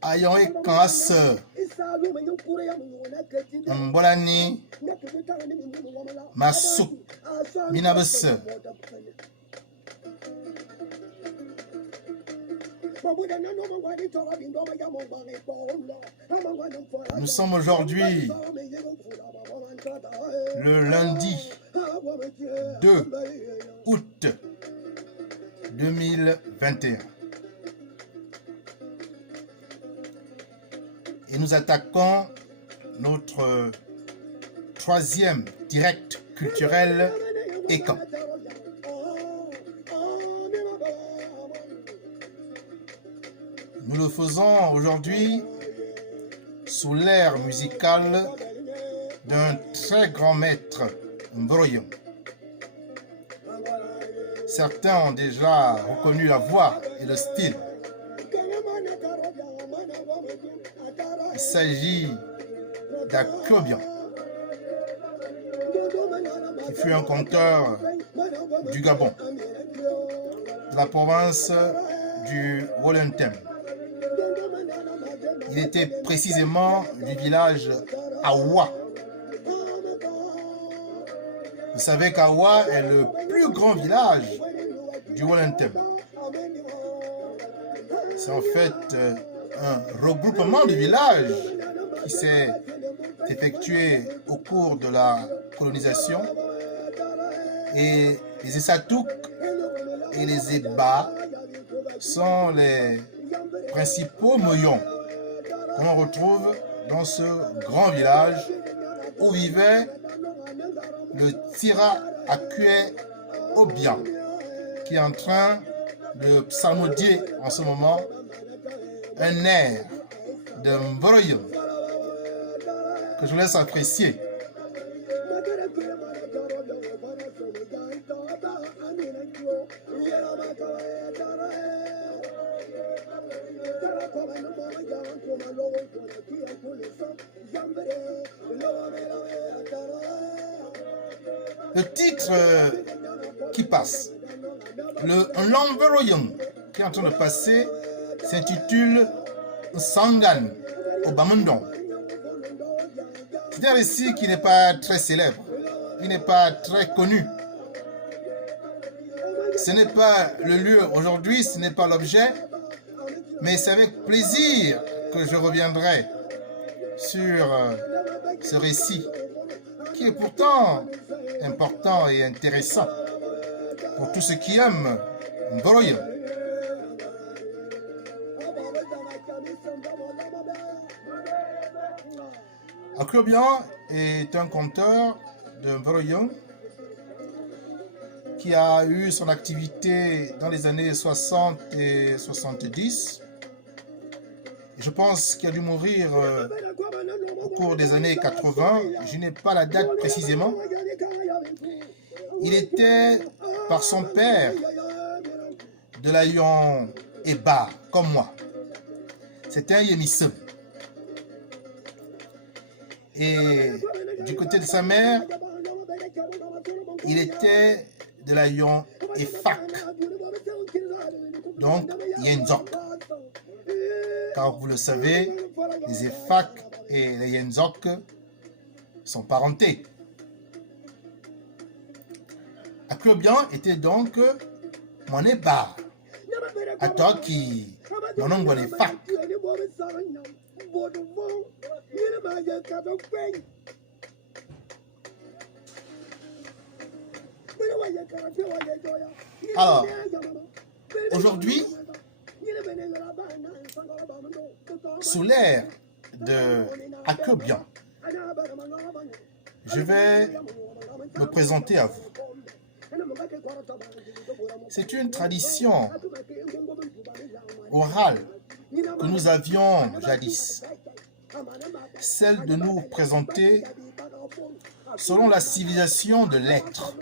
Ayant écas Mbolani Masuk Minabes. Nous sommes aujourd'hui le lundi 2 août 2021 et nous attaquons notre troisième direct culturel ECAN. Nous le faisons aujourd'hui sous l'air musical d'un très grand maître, Mbroyo. Certains ont déjà reconnu la voix et le style. Il s'agit d'Akobia, qui fut un conteur du Gabon, de la province du Wollentem. Il était précisément du village Awa. Vous savez qu'Awa est le plus grand village du Wollentem. C'est en fait un regroupement de villages qui s'est effectué au cours de la colonisation. Et les Essatouk et les Eba sont les principaux moyons qu'on retrouve dans ce grand village où vivait le Tira Akue Obian, qui est en train de psalmodier en ce moment un air de Mbroyo que je laisse apprécier. Le titre qui passe, un Mbroyo qui est en train de passer, s'intitule Sangan au Bamondon. C'est un récit qui n'est pas très célèbre, il n'est pas très connu. Ce n'est pas le lieu aujourd'hui, ce n'est pas l'objet, mais c'est avec plaisir que je reviendrai sur ce récit qui est pourtant important et intéressant pour tous ceux qui aiment Mbroyo. Akobia est un conteur de Mbroyo qui a eu son activité dans les années 60 et 70. Je pense qu'il a dû mourir au cours des années 80. Je n'ai pas la date précisément. Il était, par son père, de la Yon Eba, comme moi. C'était un Yémisse. Et du côté de sa mère, il était de la Yon Efak, donc Yenzok. Car vous le savez, les Efak et les Yenzok sont parentés. Akobia était donc mon Eba, à toi qui mon oncle Efak. Alors, aujourd'hui, sous l'ère de Akobia, je vais me présenter à vous. C'est une tradition orale que nous avions jadis. celle de nous présenter selon la civilisation de l'être.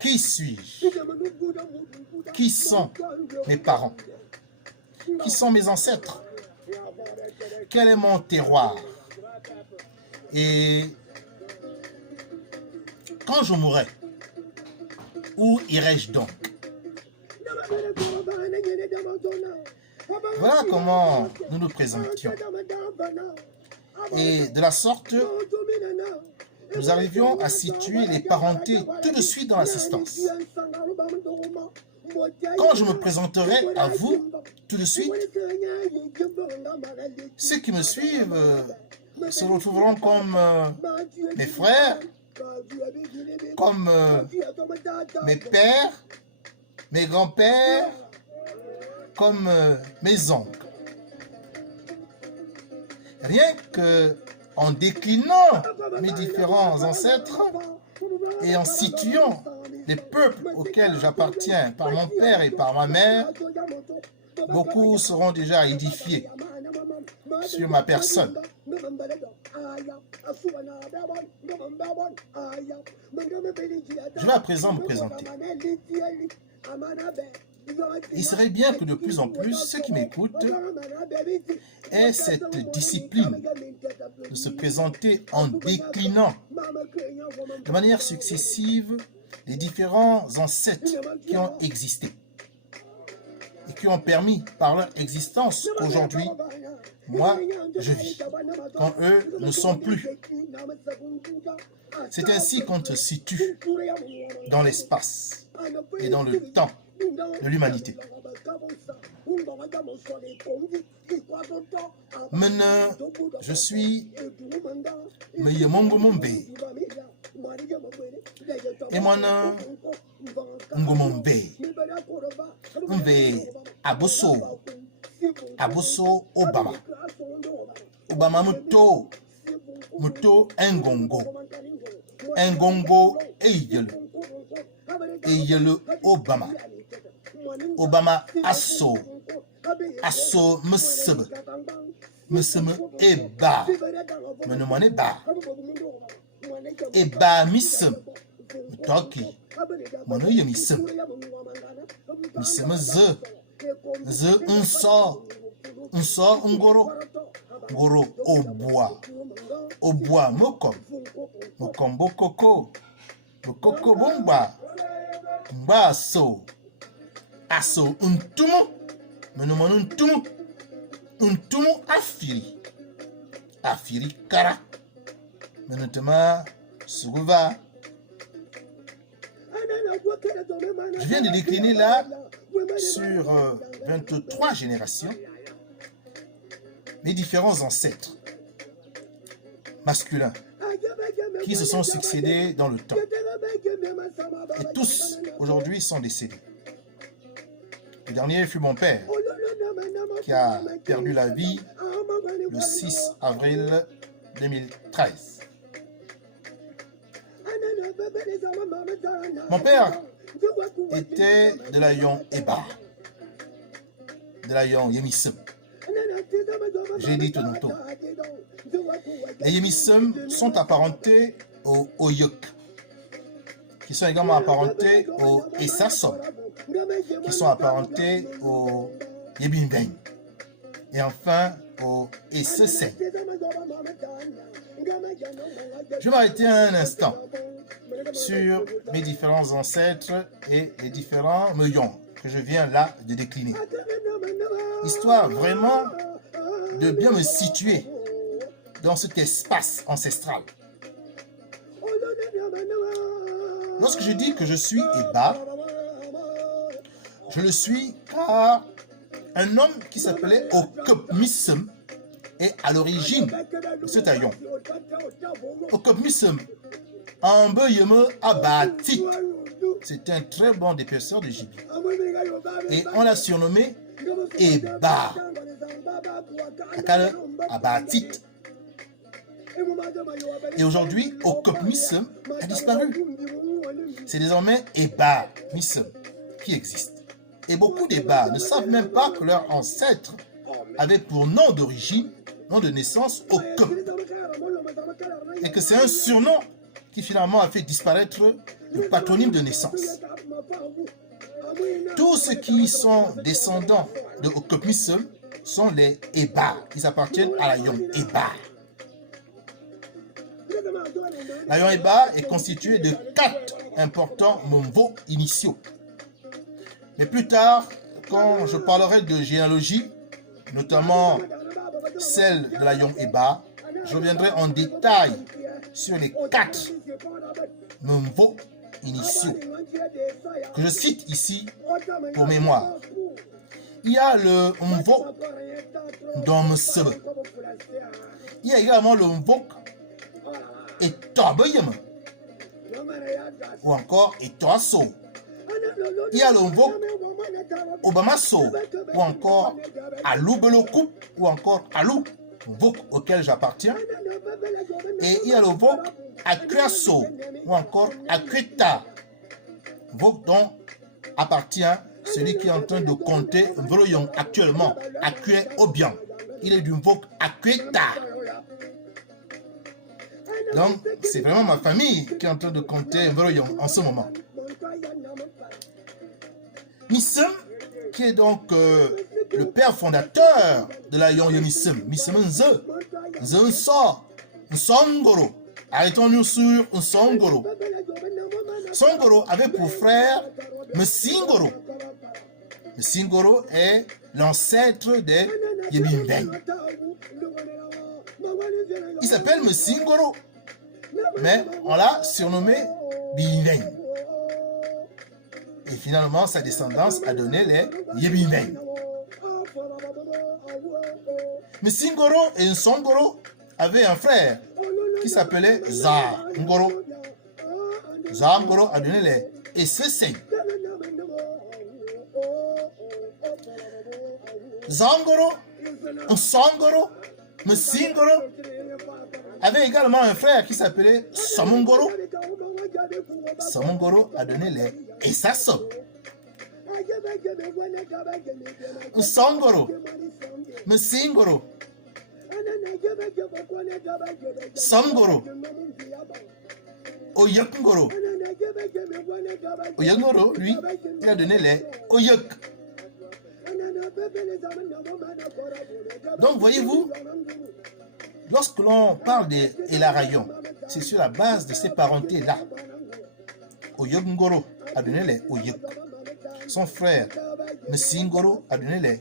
Qui suis-je? Qui sont mes parents? Qui sont mes ancêtres? Quel est mon terroir? Et quand je mourrai, où irai-je donc? Voilà comment nous nous présentions. Et de la sorte, nous arrivions à situer les parentés tout de suite dans l'assistance. Quand je me présenterai à vous, tout de suite, ceux qui me suivent se retrouveront comme mes frères, comme mes pères, mes grands-pères, comme mes oncles. Rien qu'en déclinant mes différents ancêtres et en situant les peuples auxquels j'appartiens par mon père et par ma mère, beaucoup seront déjà édifiés sur ma personne. Je vais à présent me présenter. Il serait bien que de plus en plus, ceux qui m'écoutent aient cette discipline de se présenter en déclinant de manière successive les différents ancêtres qui ont existé et qui ont permis par leur existence qu'aujourd'hui, moi, je vis, quand eux ne sont plus. C'est ainsi qu'on se situe dans l'espace et dans le temps de l'humanité. Maintenant, je suis Meyemongo Mombe. Et moi, Ngomombe. Mbe Aboso. Aboso Obama. Obama Muto. Muto Engongo. Engongo Eyel. Eyel Obama. Obama Asso. Asso Musebe. Musebe Eba. Menomone Eba. Eba Misem. Toki. Mono ye Misem. Misem Ze. Ze Unso. Unso Ngoro. Ngoro Oboa. Oboa Mokom. Mokom Bokoko. Bokoko Bomba. Mba Asso. Asso Untumu. Menomone Untumu. Untumu Afiri. Afiri Kara. Menotema Suguva. Je viens de décliner là sur 23 générations les différents ancêtres masculins qui se sont succédés dans le temps. Et tous aujourd'hui sont décédés. Le dernier fut mon père qui a perdu la vie le 6 avril 2013. Mon père était de la Yon Eba, de la Yon Yemisem. J'ai dit Tonoto. Les Yemisem sont apparentés aux Oyok, qui sont également apparentés aux Essasom, qui sont apparentés aux Yebinbeng, et enfin aux Essesen. Je vais m'arrêter un instant sur mes différents ancêtres et les différents meillons que je viens là de décliner. Histoire vraiment de bien me situer dans cet espace ancestral. Lorsque je dis que je suis Eba, je le suis car un homme qui s'appelait Okopmisem est à l'origine de ce taillon. Okopmisem Ambeyeme Abati. C'est un très bon dépeceur de gibier. Et on l'a surnommé Eba. Akale Abatit. Et aujourd'hui, Okopmisem a disparu. C'est désormais Eba Misem qui existe. Et beaucoup d'Eba ne savent même pas que leur ancêtre avait pour nom d'origine nom de naissance Okup. Et que c'est un surnom qui finalement a fait disparaître le patronyme de naissance. Tous ceux qui sont descendants de Okup Misem sont les Eba. Ils appartiennent à la Yom Eba. La Yom Eba est constituée de 4 importants Momvo initiaux. Mais plus tard, quand je parlerai de généalogie, notamment celle de la Yom Eba, je reviendrai en détail sur les 4 Momvo initiaux que je cite ici pour mémoire. Il y a le Mvo Domsebe. Il y a également le Mvok Etobayem ou encore Etoaso. Il y a le Mvok Obamaso ou encore Alou-Belokup ou encore Alou, Mvok auquel j'appartiens. Et il y a le Mvok Akuaso ou encore Akueta, Mvok dont appartient celui qui est en train de compter Mvroyong actuellement, Akue Obiang. Il est du Mvok Akueta. Donc, c'est vraiment ma famille qui est en train de compter Mvroyong en ce moment. Misem, qui est donc le père fondateur de la Yon Misem, Misem Nze, Nze Nso, Nsongoro. Arrêtons-nous sur Nsongoro. Songoro avait pour frère Msingoro. Msingoro est l'ancêtre des Yebimben. Il s'appelle Msingoro, mais on l'a surnommé Bimben. Et finalement, sa descendance a donné les Yebimben. Msingoro et Nsongoro avaient un frère qui s'appelait Zangoro. Zangoro a donné les Essesen. Zangoro, Nsongoro, Msingoro avait également un frère qui s'appelait Samungoro. Samungoro a donné les Essaso. Nsongoro, Msingoro, Samgoro, Oyekngoro. Oyekngoro, lui, il a donné les Oyek. Donc, voyez-vous, lorsque l'on parle des Elarayon, c'est sur la base de ces parentés-là. Oyekngoro a donné les Oyek. Son frère Msingoro a donné les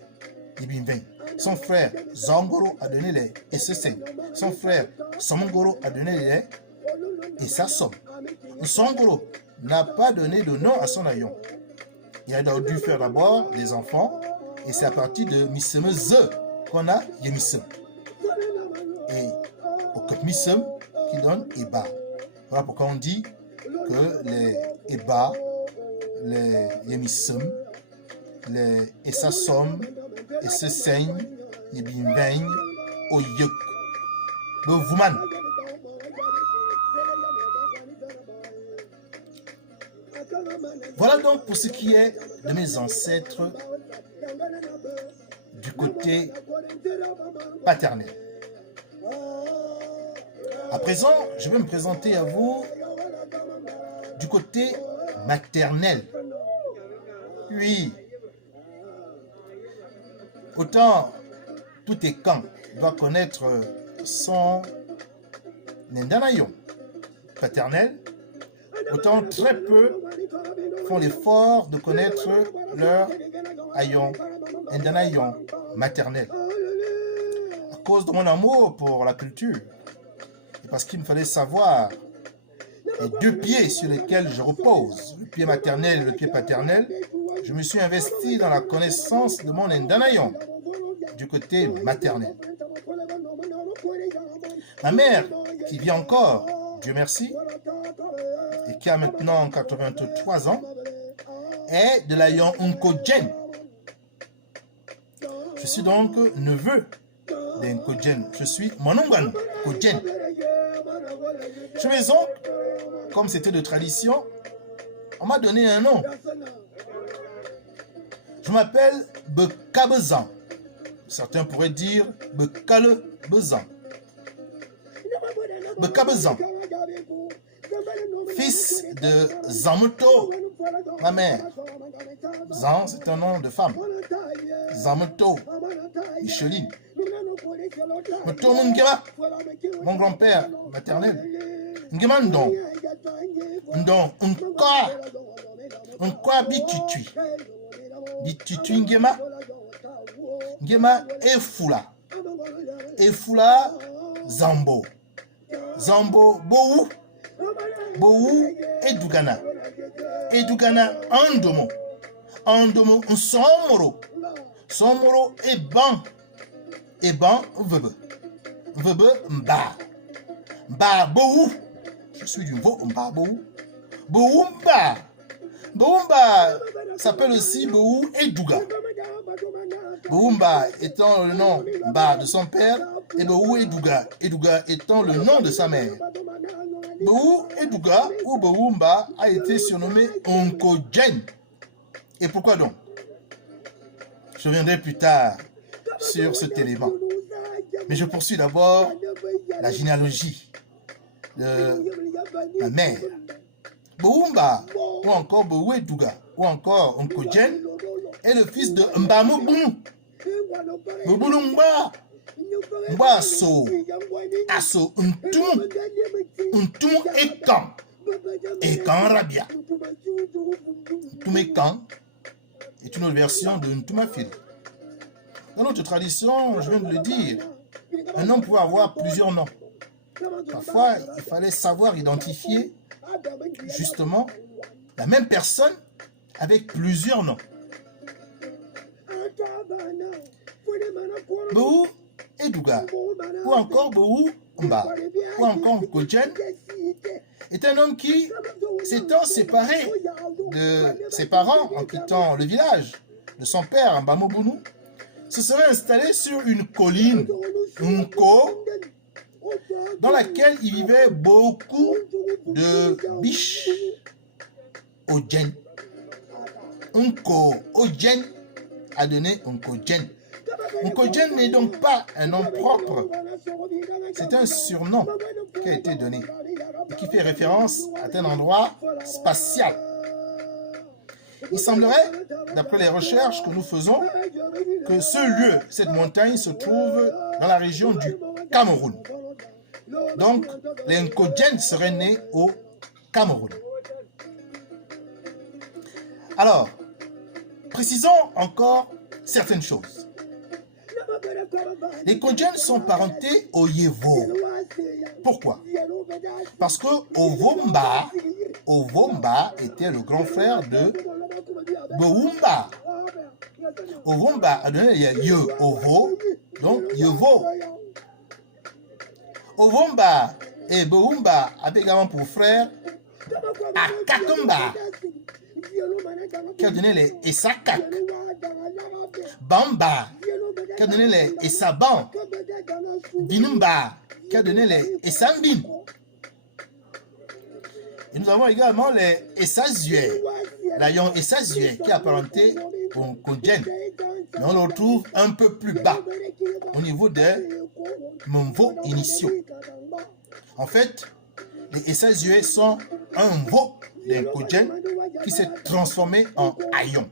Ibimben. Son frère Zangoro a donné les Essesen. Son frère Samungoro a donné les Essasom. Songoro n'a pas donné de nom à son aïon. Il a dû faire d'abord des enfants et c'est à partir de Misem Ze qu'on a Yemisem. Et Okup Misem qui donne Eba. Voilà pourquoi on dit que les Eba, les Yemisem, les Essasom, Essesen, Yebimben, Oyek, le Vuman. Voilà donc pour ce qui est de mes ancêtres du côté paternel. À présent, je vais me présenter à vous du côté maternel. Oui, autant tout Ekan doit connaître son Ndanayon paternel, autant très peu font l'effort de connaître leur Ayon, Ndanayon maternel. À cause de mon amour pour la culture, et parce qu'il me fallait savoir les deux pieds sur lesquels je repose, le pied maternel et le pied paternel, je me suis investi dans la connaissance de mon Ndanayon du côté maternel. Ma mère, qui vit encore, Dieu merci, et qui a maintenant 83 ans, est de la Yon Nkojen. Je suis donc neveu de Nkojen. Je suis Monongan Nkojen. Chez mes oncles, comme c'était de tradition, on m'a donné un nom. Je m'appelle Bekabezan. certains pourraient dire Bekale Bezan. Bekabezan, fils de Zamuto, ma mère. Zan, c'est un nom de femme. Zamuto, Micheline. Muto Ngema, mon grand-père maternel. Ngema Ndon. Ndon, Nkwa Bititui. Bititui Ngema. Ngema Efula. Efula Zambo. Zambo Boou. Boou Edugana. Edugana Andomo. Andomo Nsomoro. Somoro Eban. Eban Vebe. Vebe Mba. Mba Boou. Je suis du veau Mba Boou. Boou Mba. Boou Mba s'appelle aussi Boou Eduga. Boumba étant le nom Mba de son père et Boou Eduga, Eduga étant le nom de sa mère. Boou Eduga ou Boumba a été surnommé Onkojen. Et pourquoi donc? Je reviendrai plus tard sur cet élément. Mais je poursuis d'abord la généalogie de ma mère. Boumba ou encore Boou Eduga ou encore Onkojen est le fils de Mba Mobunu. Mobunu Mba. Mba Asso. Asso Ntum. Ntum Ekan. Ekan Rabia. Ntum Ekan est une autre version de Ntumafil. Dans notre tradition, je viens de le dire, un homme pouvait avoir plusieurs noms. Parfois, il fallait savoir identifier justement la même personne avec plusieurs noms. Boou Eduga, ou encore Boou Mba, ou encore Kojen, est un homme qui, s'étant séparé de ses parents en quittant le village de son père, Mba Mobunu, se serait installé sur une colline, Nko, dans laquelle il vivait beaucoup de biches Ojen. Nko Ojen a donné Onkojen. Onkojen n'est donc pas un nom propre, c'est un surnom qui a été donné et qui fait référence à un endroit spatial. Il semblerait, d'après les recherches que nous faisons, que ce lieu, cette montagne, se trouve dans la région du Cameroun. Donc, les Nkojen seraient nés au Cameroun. Alors, précisons encore certaines choses. Les Nkojen sont parentés aux Yevo. Pourquoi? Parce que Ovomba était le grand frère de Boumba. Ovomba a donné Ye Ovo, donc Yevo. Ovomba et Boumba avaient également pour frère Akakumba, qui a donné les Essakak. Bamba, qui a donné les Essaban. Binumba, qui a donné les Essambin. Et nous avons également les Essazue, l'ayon Essazue, qui est apparenté au Nkojen. Mais on le retrouve un peu plus bas, au niveau des Mvo initiaux. En fait, les Essazue sont un Mvo d'un Nkojen qui s'est transformé en Ayon.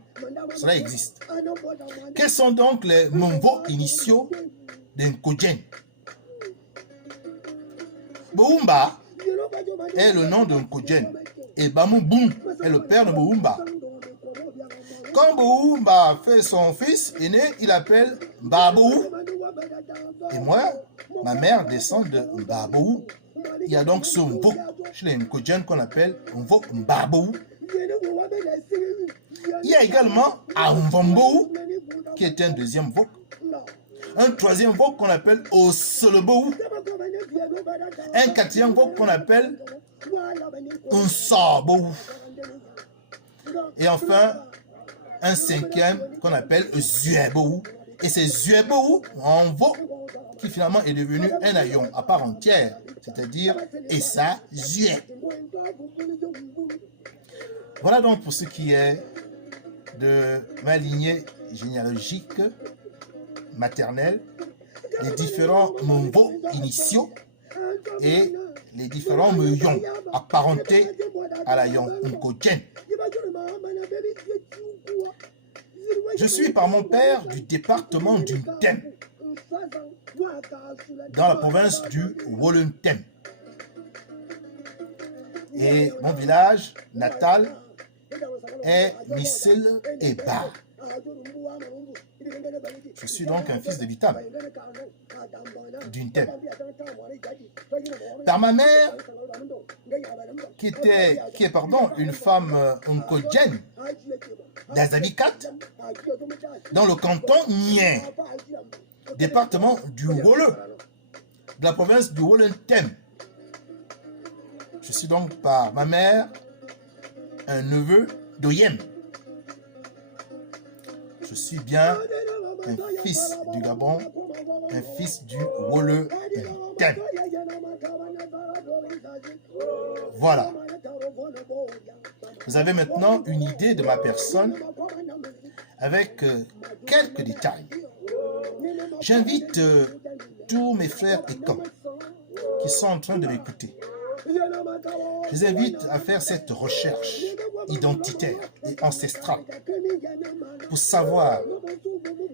Cela existe. Quels sont donc les Mvo initiaux d'un Nkojen? Boumba est le nom de Nkojen et Bamouboum est le père de Boumba. Quand Boumba fait son fils aîné, il appelle Babou. Et moi, ma mère descend de Babou. Il y a donc ce Mvo chez les Nkojen qu'on appelle Mvo Mbabou. Il y a également Amvambou qui est un deuxième Mvo. Un troisième Mvo qu'on appelle Osolobou. Un quatrième Mvo qu'on appelle Unsabou. Et enfin, un cinquième qu'on appelle Zuebou. Et c'est Zuebou, un Mvo, qui finalement est devenu un ayon à part entière, c'est-à-dire Essa Zue. Voilà donc pour ce qui est de ma lignée généalogique maternelle, les différents Mumbo initiaux et les différents Muyong apparentés à la Yonkogen. Je suis par mon père du département du Tem, dans la province du Wollen-Tem. Et mon village natal est Missel et Bar. Je suis donc un fils de Vitam, d'une Tem. Par ma mère, qui est une femme Nkogen d'Azabikat, dans le canton Nien, département du Wole, de la province du Wollen-Tem. Je suis donc par ma mère un neveu d'Oyem. Je suis bien un fils du Gabon, un fils du Wollen-Tem. Voilà. Vous avez maintenant une idée de ma personne avec quelques détails. J'invite tous mes frères et camps qui sont en train de m'écouter. Je les invite à faire cette recherche identitaire et ancestrale pour savoir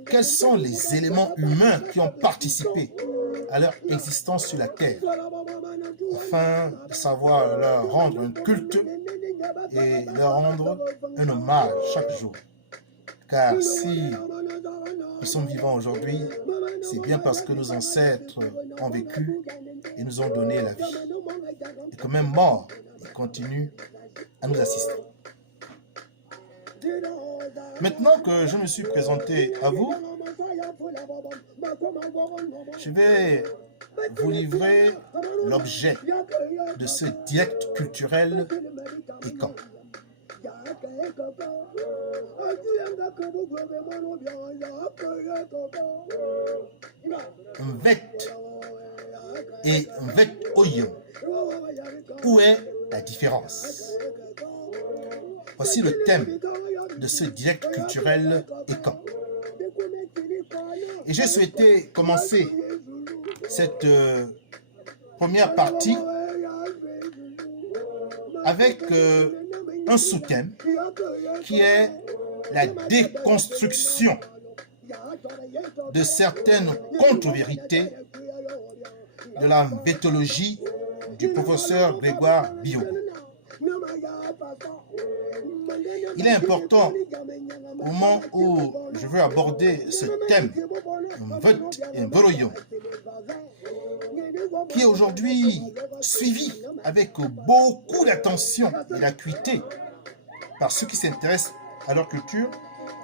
quels sont les éléments humains qui ont participé à leur existence sur la terre, afin de savoir leur rendre un culte et leur rendre un hommage chaque jour. Car si nous sommes vivants aujourd'hui, c'est bien parce que nos ancêtres ont vécu et nous ont donné la vie. Et que même morts, ils continuent à nous assister. Maintenant que je me suis présenté à vous, je vais vous livrer l'objet de ce dialecte culturel écan. Mvet et Mvet Oyo. Où est la différence? Voici le thème de ce dialecte culturel écan. Et j'ai souhaité commencer cette première partie avec un sous-thème qui est la déconstruction de certaines contre-vérités de la mythologie du professeur Grégoire Biogo. Il est important, au moment où je veux aborder ce thème, qui est aujourd'hui suivi avec beaucoup d'attention et d'acuité par ceux qui s'intéressent à leur culture,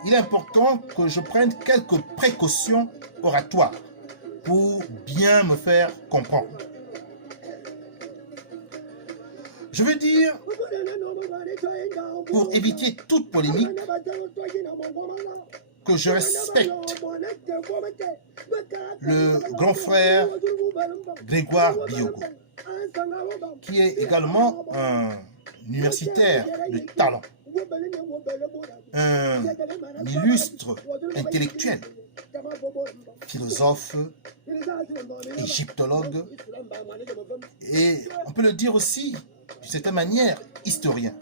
il est important que je prenne quelques précautions oratoires pour bien me faire comprendre. Je veux dire, pour éviter toute polémique, que je respecte le grand frère Grégoire Biogo, qui est également un universitaire de talent, un illustre intellectuel, philosophe, égyptologue, et on peut le dire aussi, d'une certaine manière, historien,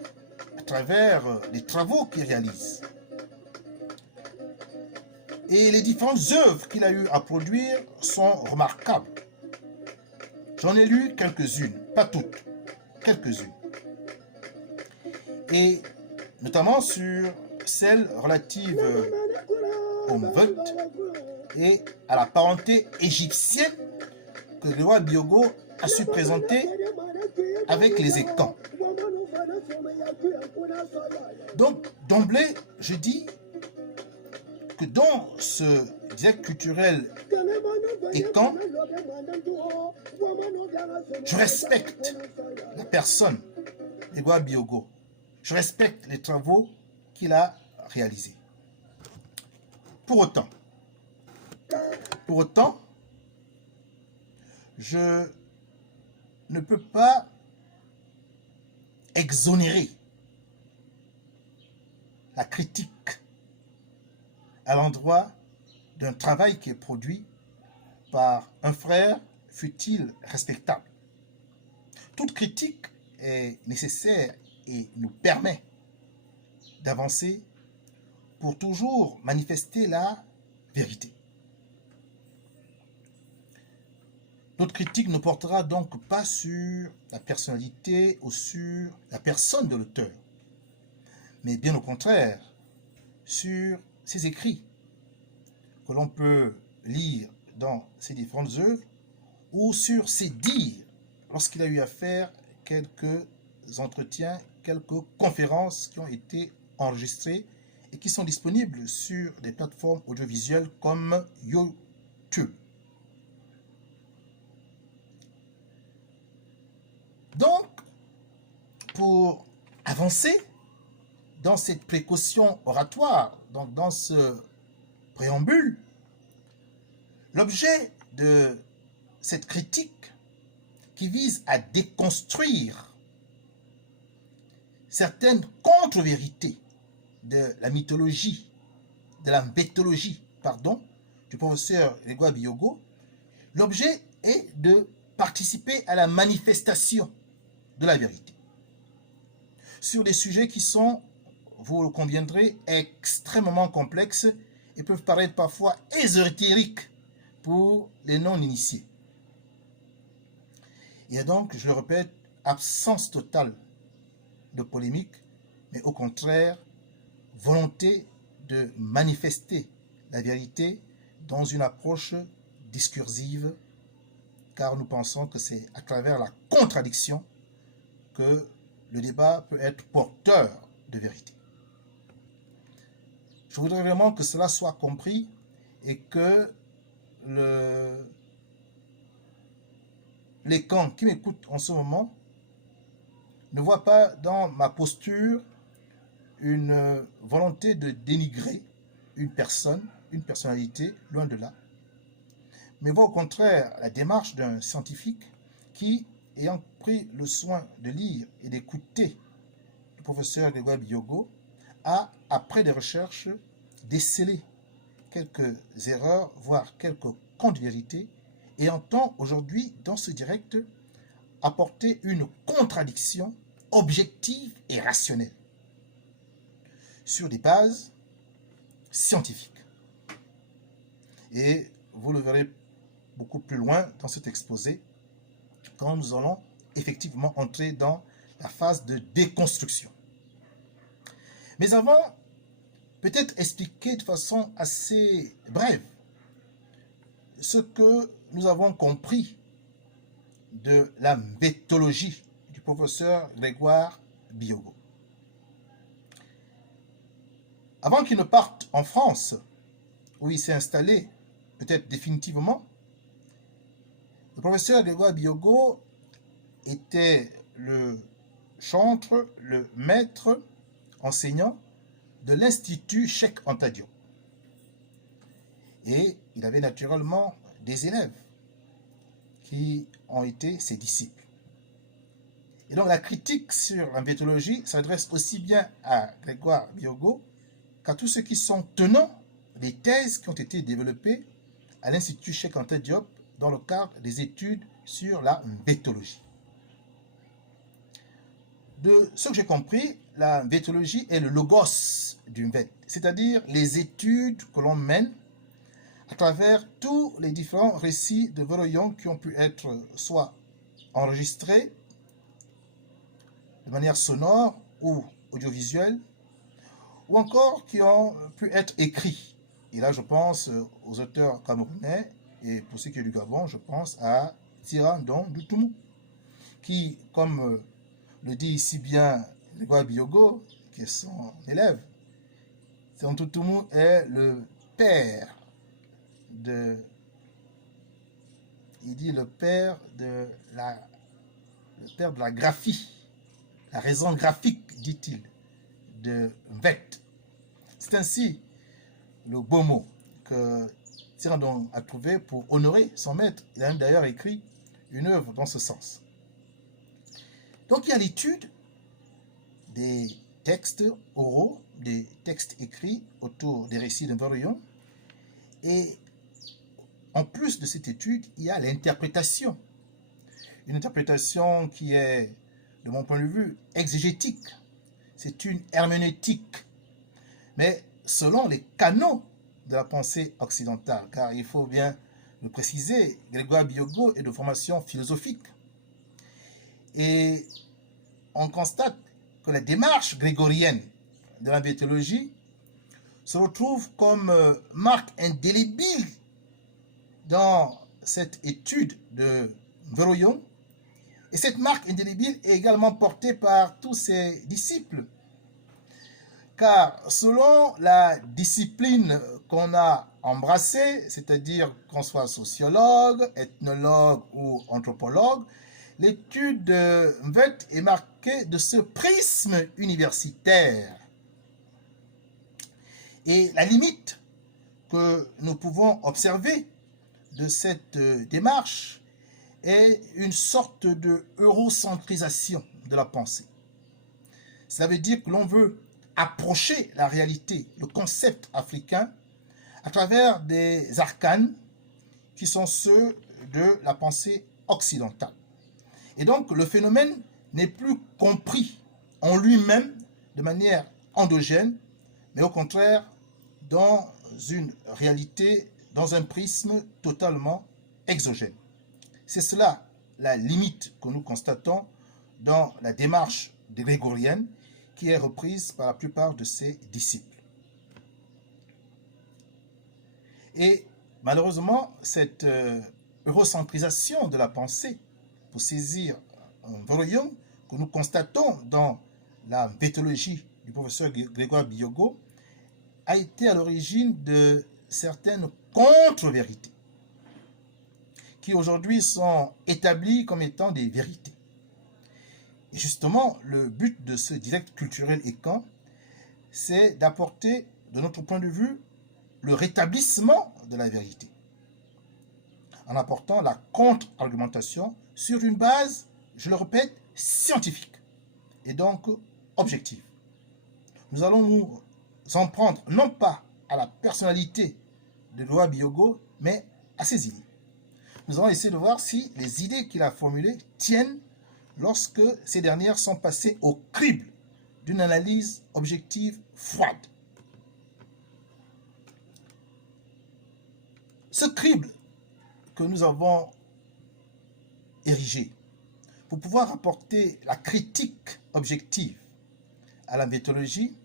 à travers les travaux qu'il réalise. Et les différentes œuvres qu'il a eu à produire sont remarquables. J'en ai lu quelques-unes, pas toutes, quelques-unes. Et notamment sur celles relatives au Mvet et à la parenté égyptienne que le roi Biogo a su présenter avec les Écans. Donc, d'emblée, je dis que dans ce dialecte culturel écan, je respecte la personne Grégoire Biogo. Je respecte les travaux qu'il a réalisés. Pour autant, je ne peux pas exonérer la critique à l'endroit d'un travail qui est produit par un frère, fût-il respectable. Toute critique est nécessaire et nous permet d'avancer pour toujours manifester la vérité. Notre critique ne portera donc pas sur la personnalité ou sur la personne de l'auteur, mais bien au contraire, sur ses écrits que l'on peut lire dans ses différentes œuvres ou sur ses dires lorsqu'il a eu à faire quelques entretiens, quelques conférences qui ont été enregistrées et qui sont disponibles sur des plateformes audiovisuelles comme YouTube. Donc, pour avancer dans cette précaution oratoire, donc dans ce préambule, l'objet de cette critique qui vise à déconstruire certaines contre-vérités de la mythologie, de la mythologie, du professeur Grégoire Biyogo, l'objet est de participer à la manifestation de la vérité sur des sujets qui sont, vous le conviendrez, extrêmement complexes et peuvent paraître parfois ésotériques pour les non-initiés. Il y a donc, je le répète, absence totale de polémique, mais au contraire, volonté de manifester la vérité dans une approche discursive, car nous pensons que c'est à travers la contradiction que le débat peut être porteur de vérité. Je voudrais vraiment que cela soit compris et que les camps qui m'écoutent en ce moment ne voient pas dans ma posture une volonté de dénigrer une personne, une personnalité, loin de là, mais voient au contraire la démarche d'un scientifique qui, ayant pris le soin de lire et d'écouter le professeur Grégoire Biyogo, a, après des recherches, décelé quelques erreurs, voire quelques contre-vérités, et entend aujourd'hui, dans ce direct, apporter une contradiction objective et rationnelle sur des bases scientifiques. Et vous le verrez beaucoup plus loin dans cet exposé, quand nous allons effectivement entrer dans la phase de déconstruction. Mais avant, peut-être expliquer de façon assez brève ce que nous avons compris de la mythologie du professeur Grégoire Biyogo. Avant qu'il ne parte en France, où il s'est installé, peut-être définitivement, le professeur Grégoire Biyogo était le chantre, le maître enseignant de l'Institut Cheikh Anta Diop. Et il avait naturellement des élèves qui ont été ses disciples. Et donc la critique sur la mythologie s'adresse aussi bien à Grégoire Biyogo qu'à tous ceux qui sont tenants des thèses qui ont été développées à l'Institut Cheikh Anta Diop dans le cadre des études sur la mythologie. De ce que j'ai compris, la mythologie est le logos du mythe, c'est-à-dire les études que l'on mène à travers tous les différents récits de Voroyon qui ont pu être soit enregistrés de manière sonore ou audiovisuelle, ou encore qui ont pu être écrits. Et là, je pense aux auteurs camerounais, et pour ceux qui sont du Gabon, je pense à Tirandon Doutoumou, qui, comme le dit ici bien Grégoire Biyogo, qui est son élève, Tirandon Doutoumou est le père de... Il dit le père de la graphie, la raison graphique, dit-il, de Vect. C'est ainsi le beau mot que Tirandon a trouvé pour honorer son maître. Il a même d'ailleurs écrit une œuvre dans ce sens. Donc il y a l'étude des textes oraux, des textes écrits autour des récits de Voroyon, Et en plus de cette étude, il y a l'interprétation. Une interprétation qui est, de mon point de vue, exégétique. C'est une herméneutique. Mais selon les canaux de la pensée occidentale, car il faut bien le préciser, Grégoire Biogo est de formation philosophique. Et on constate que la démarche grégorienne de la mythologie se retrouve comme marque indélébile dans cette étude de Verroyon. Et cette marque indélébile est également portée par tous ses disciples. Car selon la discipline qu'on a embrassée, c'est-à-dire qu'on soit sociologue, ethnologue ou anthropologue, l'étude de Mvet est marquée de ce prisme universitaire. Et la limite que nous pouvons observer de cette démarche est une sorte de eurocentrisation de la pensée. Ça veut dire que l'on veut approcher la réalité, le concept africain, à travers des arcanes qui sont ceux de la pensée occidentale. Et donc le phénomène n'est plus compris en lui-même de manière endogène, mais au contraire dans une réalité, dans un prisme totalement exogène. C'est cela la limite que nous constatons dans la démarche grégorienne qui est reprise par la plupart de ses disciples. Et malheureusement, cette eurocentrisation de la pensée, pour saisir un Verroyon, que nous constatons dans la mythologie du professeur Grégoire Biogo, a été à l'origine de certaines contre-vérités qui aujourd'hui sont établies comme étant des vérités. Et justement, le but de ce direct culturel écan, c'est d'apporter, de notre point de vue, le rétablissement de la vérité, en apportant la contre-argumentation sur une base, je le répète, scientifique, et donc objective. Nous allons nous en prendre non pas à la personnalité de Grégoire Biogo, mais à ses idées. Nous allons essayer de voir si les idées qu'il a formulées tiennent lorsque ces dernières sont passées au crible d'une analyse objective froide. Ce crible que nous avons érigé pour pouvoir apporter la critique objective à la mythologie,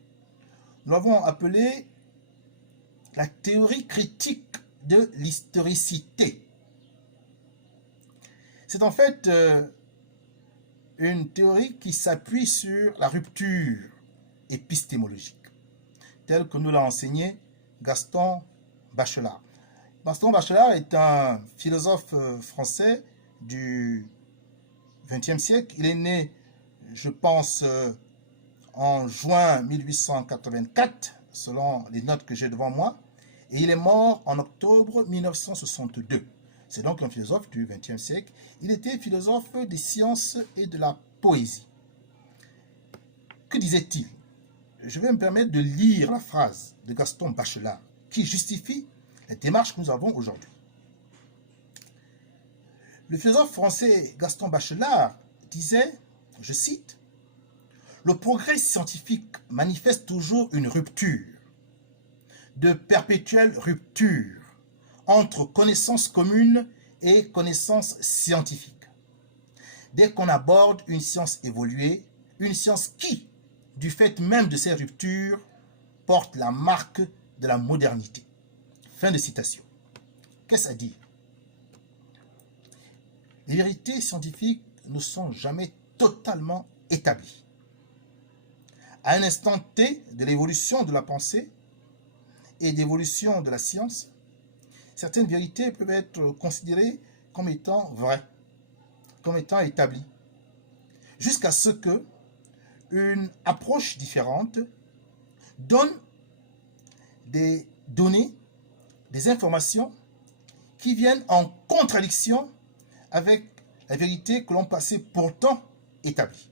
nous l'avons appelé la théorie critique de l'historicité. C'est en fait une théorie qui s'appuie sur la rupture épistémologique, telle que nous l'a enseigné Gaston Bachelard. Gaston Bachelard est un philosophe français du XXe siècle. Il est né, je pense, en juin 1884, selon les notes que j'ai devant moi, et il est mort en octobre 1962. C'est donc un philosophe du XXe siècle. Il était philosophe des sciences et de la poésie. Que disait-il? Je vais me permettre de lire la phrase de Gaston Bachelard qui justifie la démarche que nous avons aujourd'hui. Le philosophe français Gaston Bachelard disait, je cite, « Le progrès scientifique manifeste toujours une rupture, de perpétuelle rupture, entre connaissances communes et connaissances scientifiques. Dès qu'on aborde une science évoluée, une science qui, du fait même de ces ruptures, porte la marque de la modernité. » Fin de citation. Qu'est-ce à dire? Les vérités scientifiques ne sont jamais totalement établies. À un instant T de l'évolution de la pensée et d'évolution de la science, certaines vérités peuvent être considérées comme étant vraies, comme étant établies, jusqu'à ce que une approche différente donne des données, des informations qui viennent en contradiction avec la vérité que l'on pensait pourtant établie.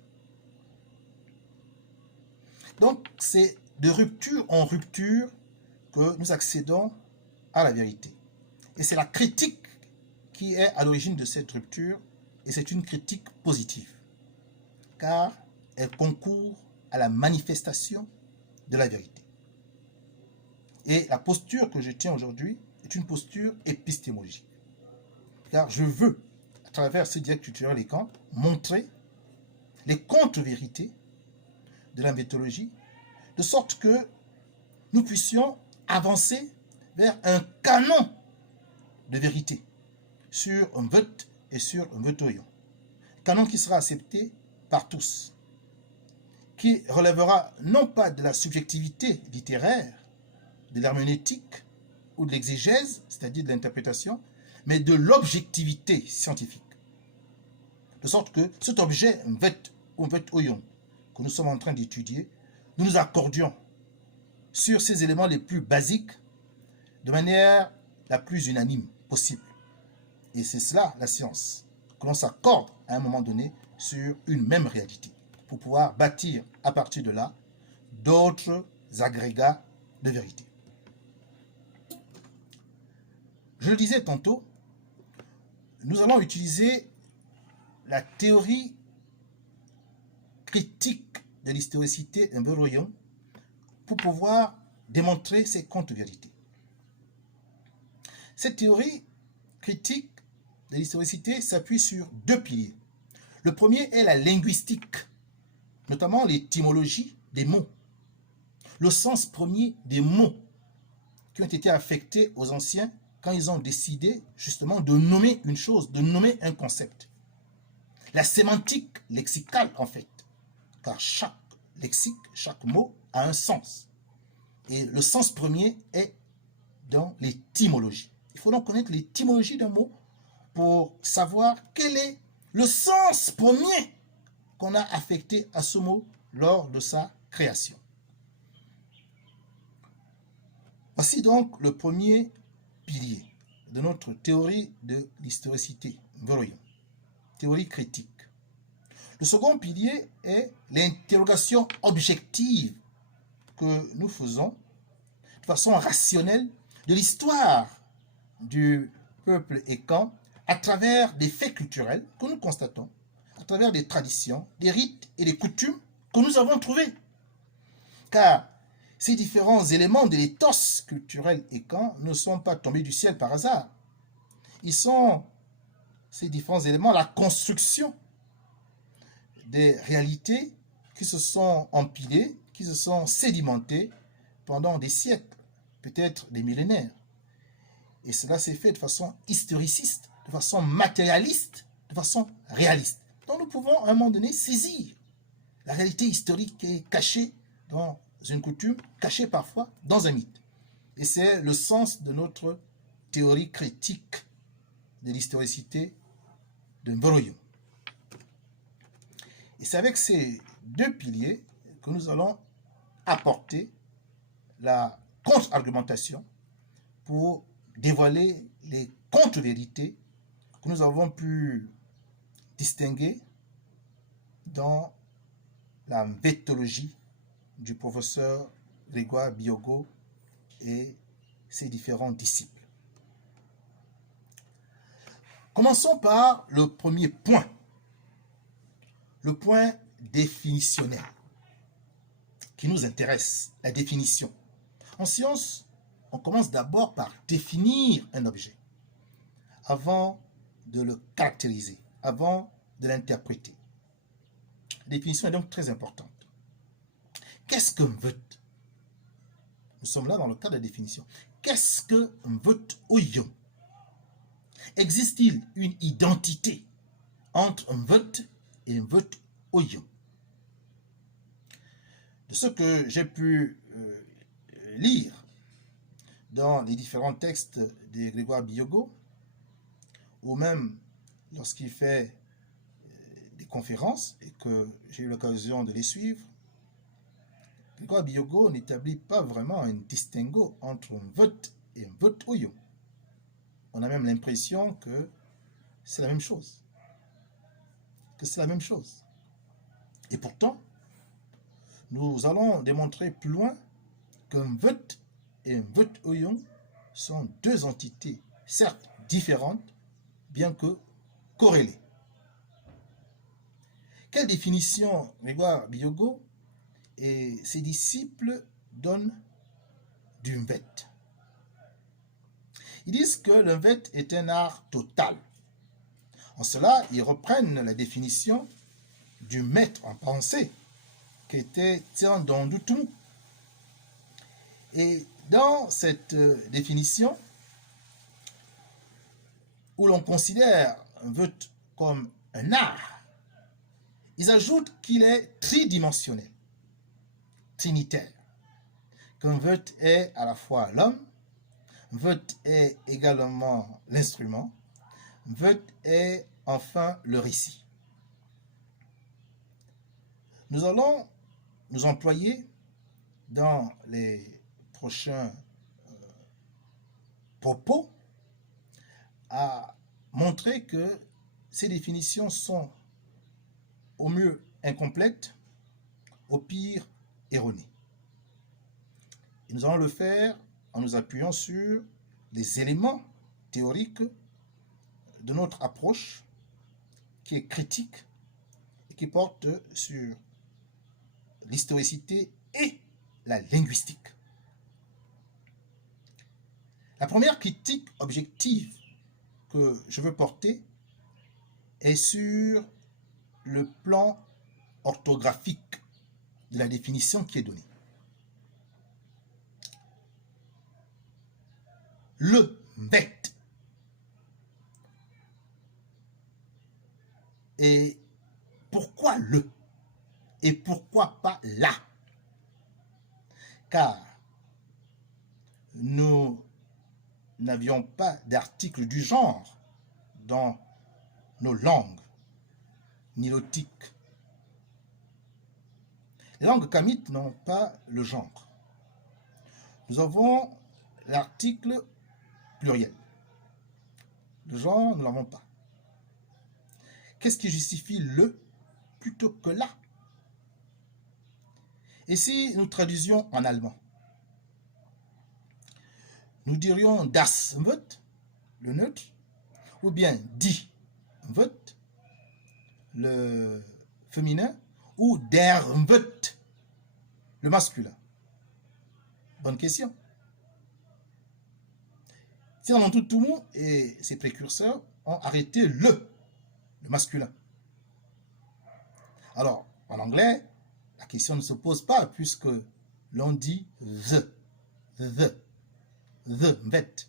Donc, c'est de rupture en rupture que nous accédons à la vérité. Et c'est la critique qui est à l'origine de cette rupture, et c'est une critique positive, car elle concourt à la manifestation de la vérité. Et la posture que je tiens aujourd'hui est une posture épistémologique, car je veux, à travers ce dialogue culturel et camp, montrer les contre-vérités de la mythologie, de sorte que nous puissions avancer vers un canon de vérité sur un vote et sur un votoyon. Canon qui sera accepté par tous, qui relèvera non pas de la subjectivité littéraire, de l'herméneutique ou de l'exégèse, c'est-à-dire de l'interprétation, mais de l'objectivité scientifique. De sorte que cet objet, un vote ou un votoyon, que nous sommes en train d'étudier, nous nous accordions sur ces éléments les plus basiques de manière la plus unanime possible. Et c'est cela la science, que l'on s'accorde à un moment donné sur une même réalité, pour pouvoir bâtir à partir de là d'autres agrégats de vérité. Je le disais tantôt, nous allons utiliser la théorie critique de l'historicité d'un Beroyon pour pouvoir démontrer ces contre-vérités. Cette théorie critique de l'historicité s'appuie sur deux piliers. Le premier est la linguistique, notamment l'étymologie des mots, le sens premier des mots qui ont été affectés aux anciens quand ils ont décidé justement de nommer une chose, de nommer un concept. La sémantique lexicale en fait, car chaque lexique, chaque mot a un sens. Et le sens premier est dans l'étymologie. Il faut donc connaître l'étymologie d'un mot pour savoir quel est le sens premier qu'on a affecté à ce mot lors de sa création. Voici donc le premier pilier de notre théorie de l'historicité, théorie critique. Le second pilier est l'interrogation objective que nous faisons de façon rationnelle de l'histoire du peuple écan à travers des faits culturels que nous constatons, à travers des traditions, des rites et des coutumes que nous avons trouvés. Car ces différents éléments de l'éthos culturel écan ne sont pas tombés du ciel par hasard. Ils sont, ces différents éléments, la construction des réalités qui se sont empilées, qui se sont sédimentées pendant des siècles, peut-être des millénaires. Et cela s'est fait de façon historiciste, de façon matérialiste, de façon réaliste. Donc nous pouvons à un moment donné saisir la réalité historique qui est cachée dans une coutume, cachée parfois dans un mythe. Et c'est le sens de notre théorie critique de l'historicité de Mboroyo. Et c'est avec ces deux piliers que nous allons apporter la contre-argumentation pour dévoiler les contre-vérités que nous avons pu distinguer dans la mythologie du professeur Grégoire Biogo et ses différents disciples. Commençons par le premier point, le point définitionnel qui nous intéresse, la définition. En science, on commence d'abord par définir un objet avant de le caractériser, avant de l'interpréter. La définition est donc très importante. Qu'est-ce qu'un vote? Nous sommes là dans le cadre de la définition. Qu'est-ce qu'un vote oyon? Existe-t-il une identité entre un vote et un vote oyon? De ce que j'ai pu lire dans les différents textes de Grégoire Biogo, ou même lorsqu'il fait des conférences et que j'ai eu l'occasion de les suivre, Grégoire Biogo n'établit pas vraiment un distinguo entre un vote et un vote oyon. On a même l'impression que c'est la même chose. Et pourtant, nous allons démontrer plus loin qu'un vote et un vote oyon sont deux entités, certes différentes, bien que corrélées. Quelle définition Grégoire Biyogo et ses disciples donnent du Mvet? Ils disent que le Mvet est un art total. En cela, ils reprennent la définition du maître en pensée, qui était Tian Dondutum. Et dans cette définition, où l'on considère un Mvet comme un art, ils ajoutent qu'il est tridimensionnel, trinitaire, qu'un Mvet est à la fois l'homme, Mvet est également l'instrument, Mvet est enfin le récit. Nous allons nous employer dans les prochains propos à montrer que ces définitions sont au mieux incomplètes, au pire erronées. Et nous allons le faire en nous appuyant sur les éléments théoriques de notre approche qui est critique et qui porte sur l'historicité et la linguistique. La première critique objective que je veux porter est sur le plan orthographique de la définition qui est donnée. Le Mvet. Et pourquoi le? Et pourquoi pas la? Car nous n'avions pas d'article du genre dans nos langues nilotiques. Les langues kamites n'ont pas le genre. Nous avons l'article pluriel. Le genre, nous ne l'avons pas. Qu'est-ce qui justifie le plutôt que la? Et si nous traduisions en allemand, nous dirions das Mvet, le neutre, ou bien die Mvet, le féminin, ou der Mvet, le masculin. Bonne question. Tiens, tout le monde et ses précurseurs ont arrêté le masculin. Alors, en anglais, la question ne se pose pas puisque l'on dit the, Mvet.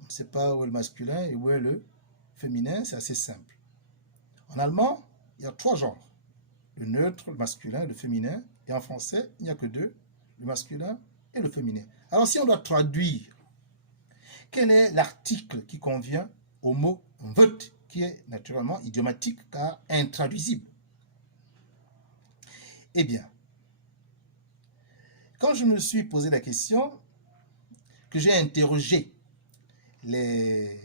On ne sait pas où est le masculin et où est le féminin, c'est assez simple. En allemand, il y a trois genres. Le neutre, le masculin et le féminin. Et en français, il n'y a que deux, le masculin et le féminin. Alors si on doit traduire, quel est l'article qui convient au mot Mvet, qui est naturellement idiomatique car intraduisible? Eh bien, quand je me suis posé la question, que j'ai interrogé les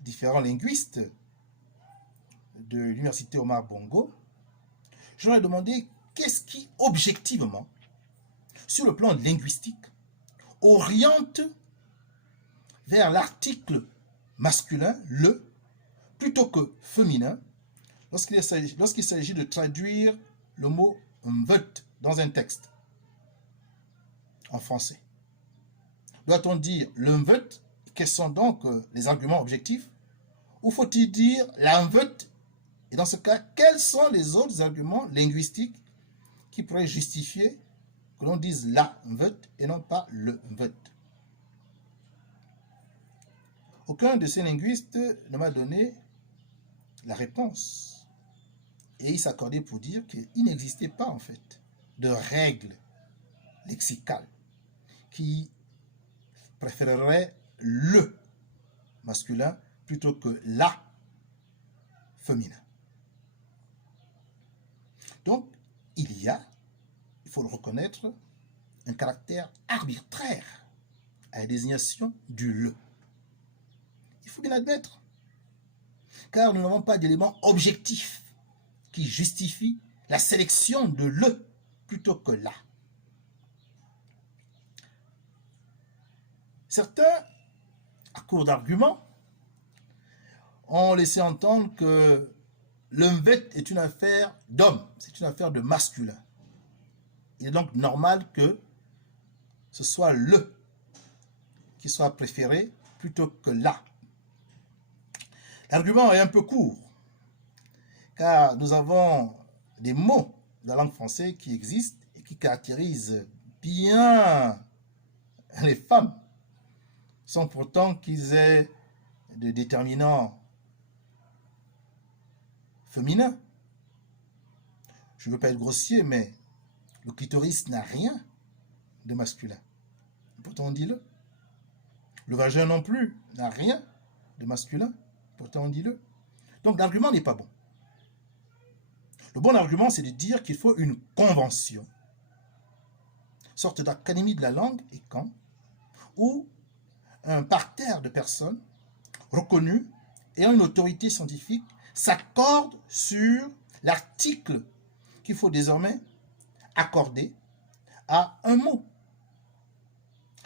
différents linguistes de l'université Omar Bongo, je leur ai demandé qu'est-ce qui, objectivement, sur le plan linguistique, oriente vers l'article masculin, le, plutôt que féminin, lorsqu'il s'agit de traduire le mot Mvet dans un texte en français. Doit-on dire le Mvet? Quels sont donc les arguments objectifs? Ou faut-il dire la Mvet? Et dans ce cas, quels sont les autres arguments linguistiques qui pourraient justifier que l'on dise la Mvet et non pas le Mvet? Aucun de ces linguistes ne m'a donné la réponse. Et il s'accordait pour dire qu'il n'existait pas en fait de règles lexicales qui préférerait le masculin plutôt que la féminin. Donc, il faut le reconnaître, un caractère arbitraire à la désignation du le. Il faut bien l'admettre, car nous n'avons pas d'éléments objectifs qui justifient la sélection de le plutôt que la. Certains à court d'arguments, ont laissé entendre que le Mvet est une affaire d'homme, c'est une affaire de masculin. Il est donc normal que ce soit le qui soit préféré plutôt que la. L'argument est un peu court, car nous avons des mots de la langue française qui existent et qui caractérisent bien les femmes, sans pourtant qu'ils aient de déterminants féminins. Je ne veux pas être grossier, mais le clitoris n'a rien de masculin. Pourtant, on dit-le. Le vagin non plus n'a rien de masculin. Pourtant, on dit-le. Donc, l'argument n'est pas bon. Le bon argument, c'est de dire qu'il faut une convention, sorte d'académie de la langue et quand, où un parterre de personnes reconnues ayant une autorité scientifique s'accordent sur l'article qu'il faut désormais accorder à un mot.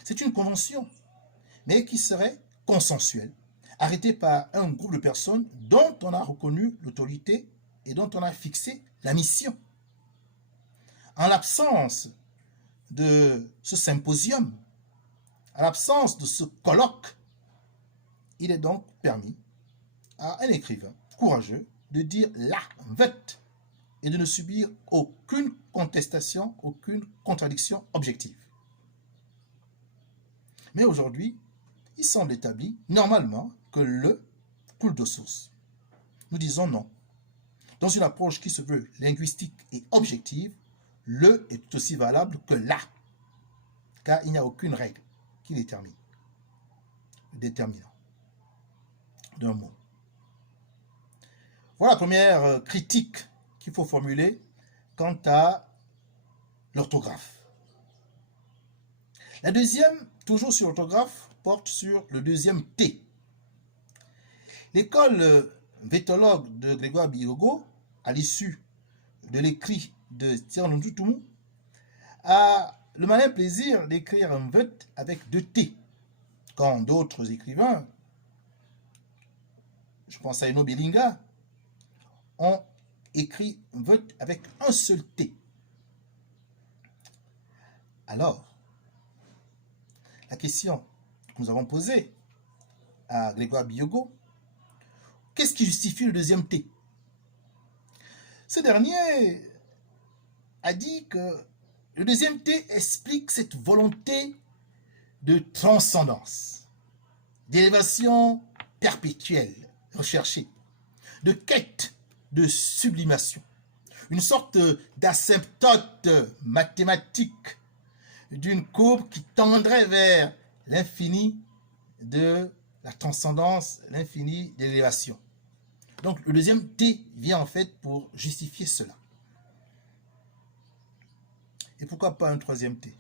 C'est une convention, mais qui serait consensuelle, arrêtée par un groupe de personnes dont on a reconnu l'autorité et dont on a fixé la mission. En l'absence de ce symposium, en l'absence de ce colloque, il est donc permis à un écrivain courageux de dire la vette et de ne subir aucune contestation, aucune contradiction objective. Mais aujourd'hui, il semble établi normalement que le coule de source. Nous disons non. Dans une approche qui se veut linguistique et objective, le est tout aussi valable que la, car il n'y a aucune règle qui détermine le déterminant d'un mot. Voilà la première critique qu'il faut formuler quant à l'orthographe. La deuxième, toujours sur l'orthographe, porte sur le deuxième T. L'école vétologue de Grégoire Biyogo, à l'issue de l'écrit de Thierry Ntutumu, a le malin plaisir d'écrire un vet avec deux T, quand d'autres écrivains, je pense à Eno Belinga, ont écrit un vet avec un seul T. Alors, la question que nous avons posée à Grégoire Biyogo, qu'est-ce qui justifie le deuxième T? Ce dernier a dit que le deuxième T explique cette volonté de transcendance, d'élévation perpétuelle recherchée, de quête de sublimation, une sorte d'asymptote mathématique d'une courbe qui tendrait vers l'infini de la transcendance, l'infini de l'élévation. Donc le deuxième T vient en fait pour justifier cela. Et pourquoi pas un troisième T?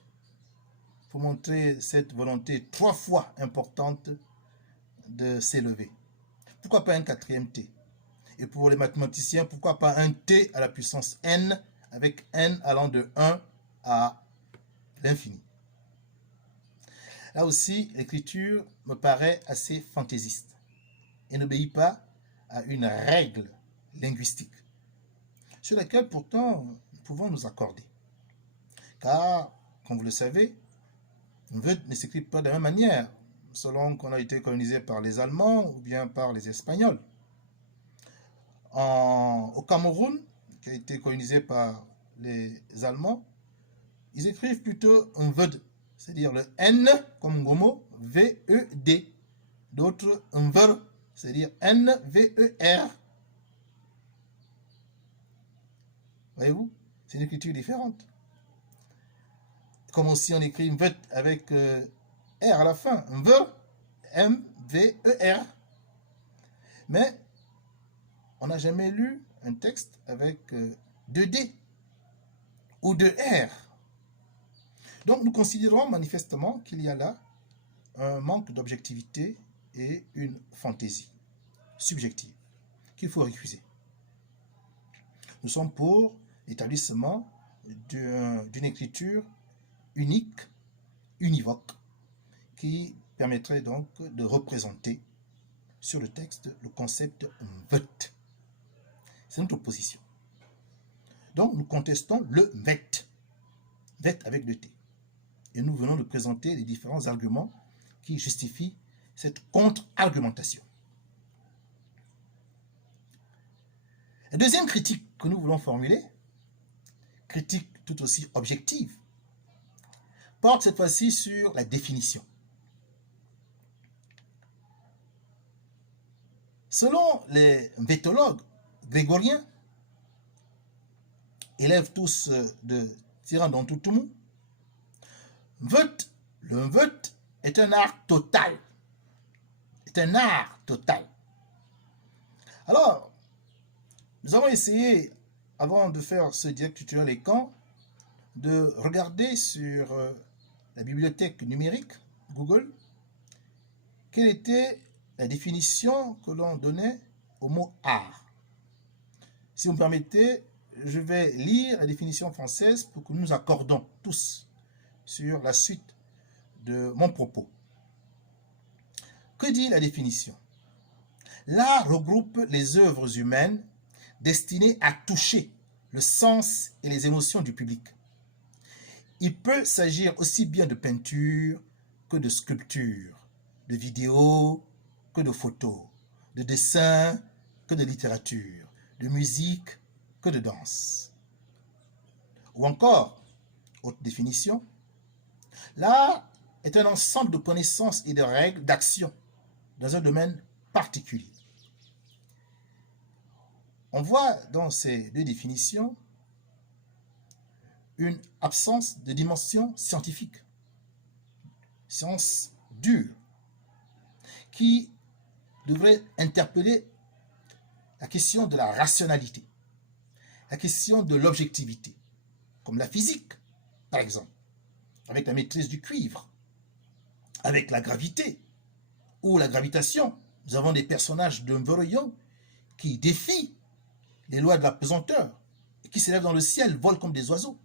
Pour montrer cette volonté 3 fois importante de s'élever. Pourquoi pas un quatrième T? Et pour les mathématiciens, pourquoi pas un T à la puissance n, avec n allant de 1 à l'infini? Là aussi, l'écriture me paraît assez fantaisiste et n'obéit pas à une règle linguistique, sur laquelle pourtant nous pouvons nous accorder. Car, comme vous le savez, un vet ne s'écrit pas de la même manière, selon qu'on a été colonisé par les Allemands ou bien par les Espagnols. Au Cameroun, qui a été colonisé par les Allemands, ils écrivent plutôt un ved, c'est-à-dire le N comme Ngomo, V-E-D. D'autres, un ver, c'est-à-dire N-V-E-R. Voyez-vous, c'est une écriture différente. Comme aussi on écrit un vet avec R à la fin, un ver, M-V-E-R. Mais on n'a jamais lu un texte avec 2D ou 2R. Donc nous considérons manifestement qu'il y a là un manque d'objectivité et une fantaisie subjective qu'il faut récuser. Nous sommes pour l'établissement d'une écriture unique, univoque, qui permettrait donc de représenter sur le texte le concept mvet. C'est notre position. Donc nous contestons le mvet, mvet avec le T. Et nous venons de présenter les différents arguments qui justifient cette contre-argumentation. La deuxième critique que nous voulons formuler, critique tout aussi objective, porte cette fois-ci sur la définition. Selon les vétologues grégoriens, élèves tous de Tirant dans Toutoumou, le mvet est un art total. C'est un art total. Alors, nous avons essayé, avant de faire ce direct tutoriel et camp, de regarder sur la bibliothèque numérique, Google, quelle était la définition que l'on donnait au mot art. Si vous me permettez, je vais lire la définition française pour que nous nous accordons tous sur la suite de mon propos. Que dit la définition? L'art regroupe les œuvres humaines destinées à toucher le sens et les émotions du public. Il peut s'agir aussi bien de peinture que de sculpture, de vidéo que de photos, de dessin que de littérature, de musique que de danse. Ou encore, autre définition, l'art est un ensemble de connaissances et de règles d'action dans un domaine particulier. On voit dans ces deux définitions une absence de dimension scientifique, science dure, qui devrait interpeller la question de la rationalité, la question de l'objectivité, comme la physique, par exemple, avec la maîtrise du cuivre, avec la gravité ou la gravitation. Nous avons des personnages de Mvoroyon qui défient les lois de la pesanteur et qui s'élèvent dans le ciel, volent comme des oiseaux.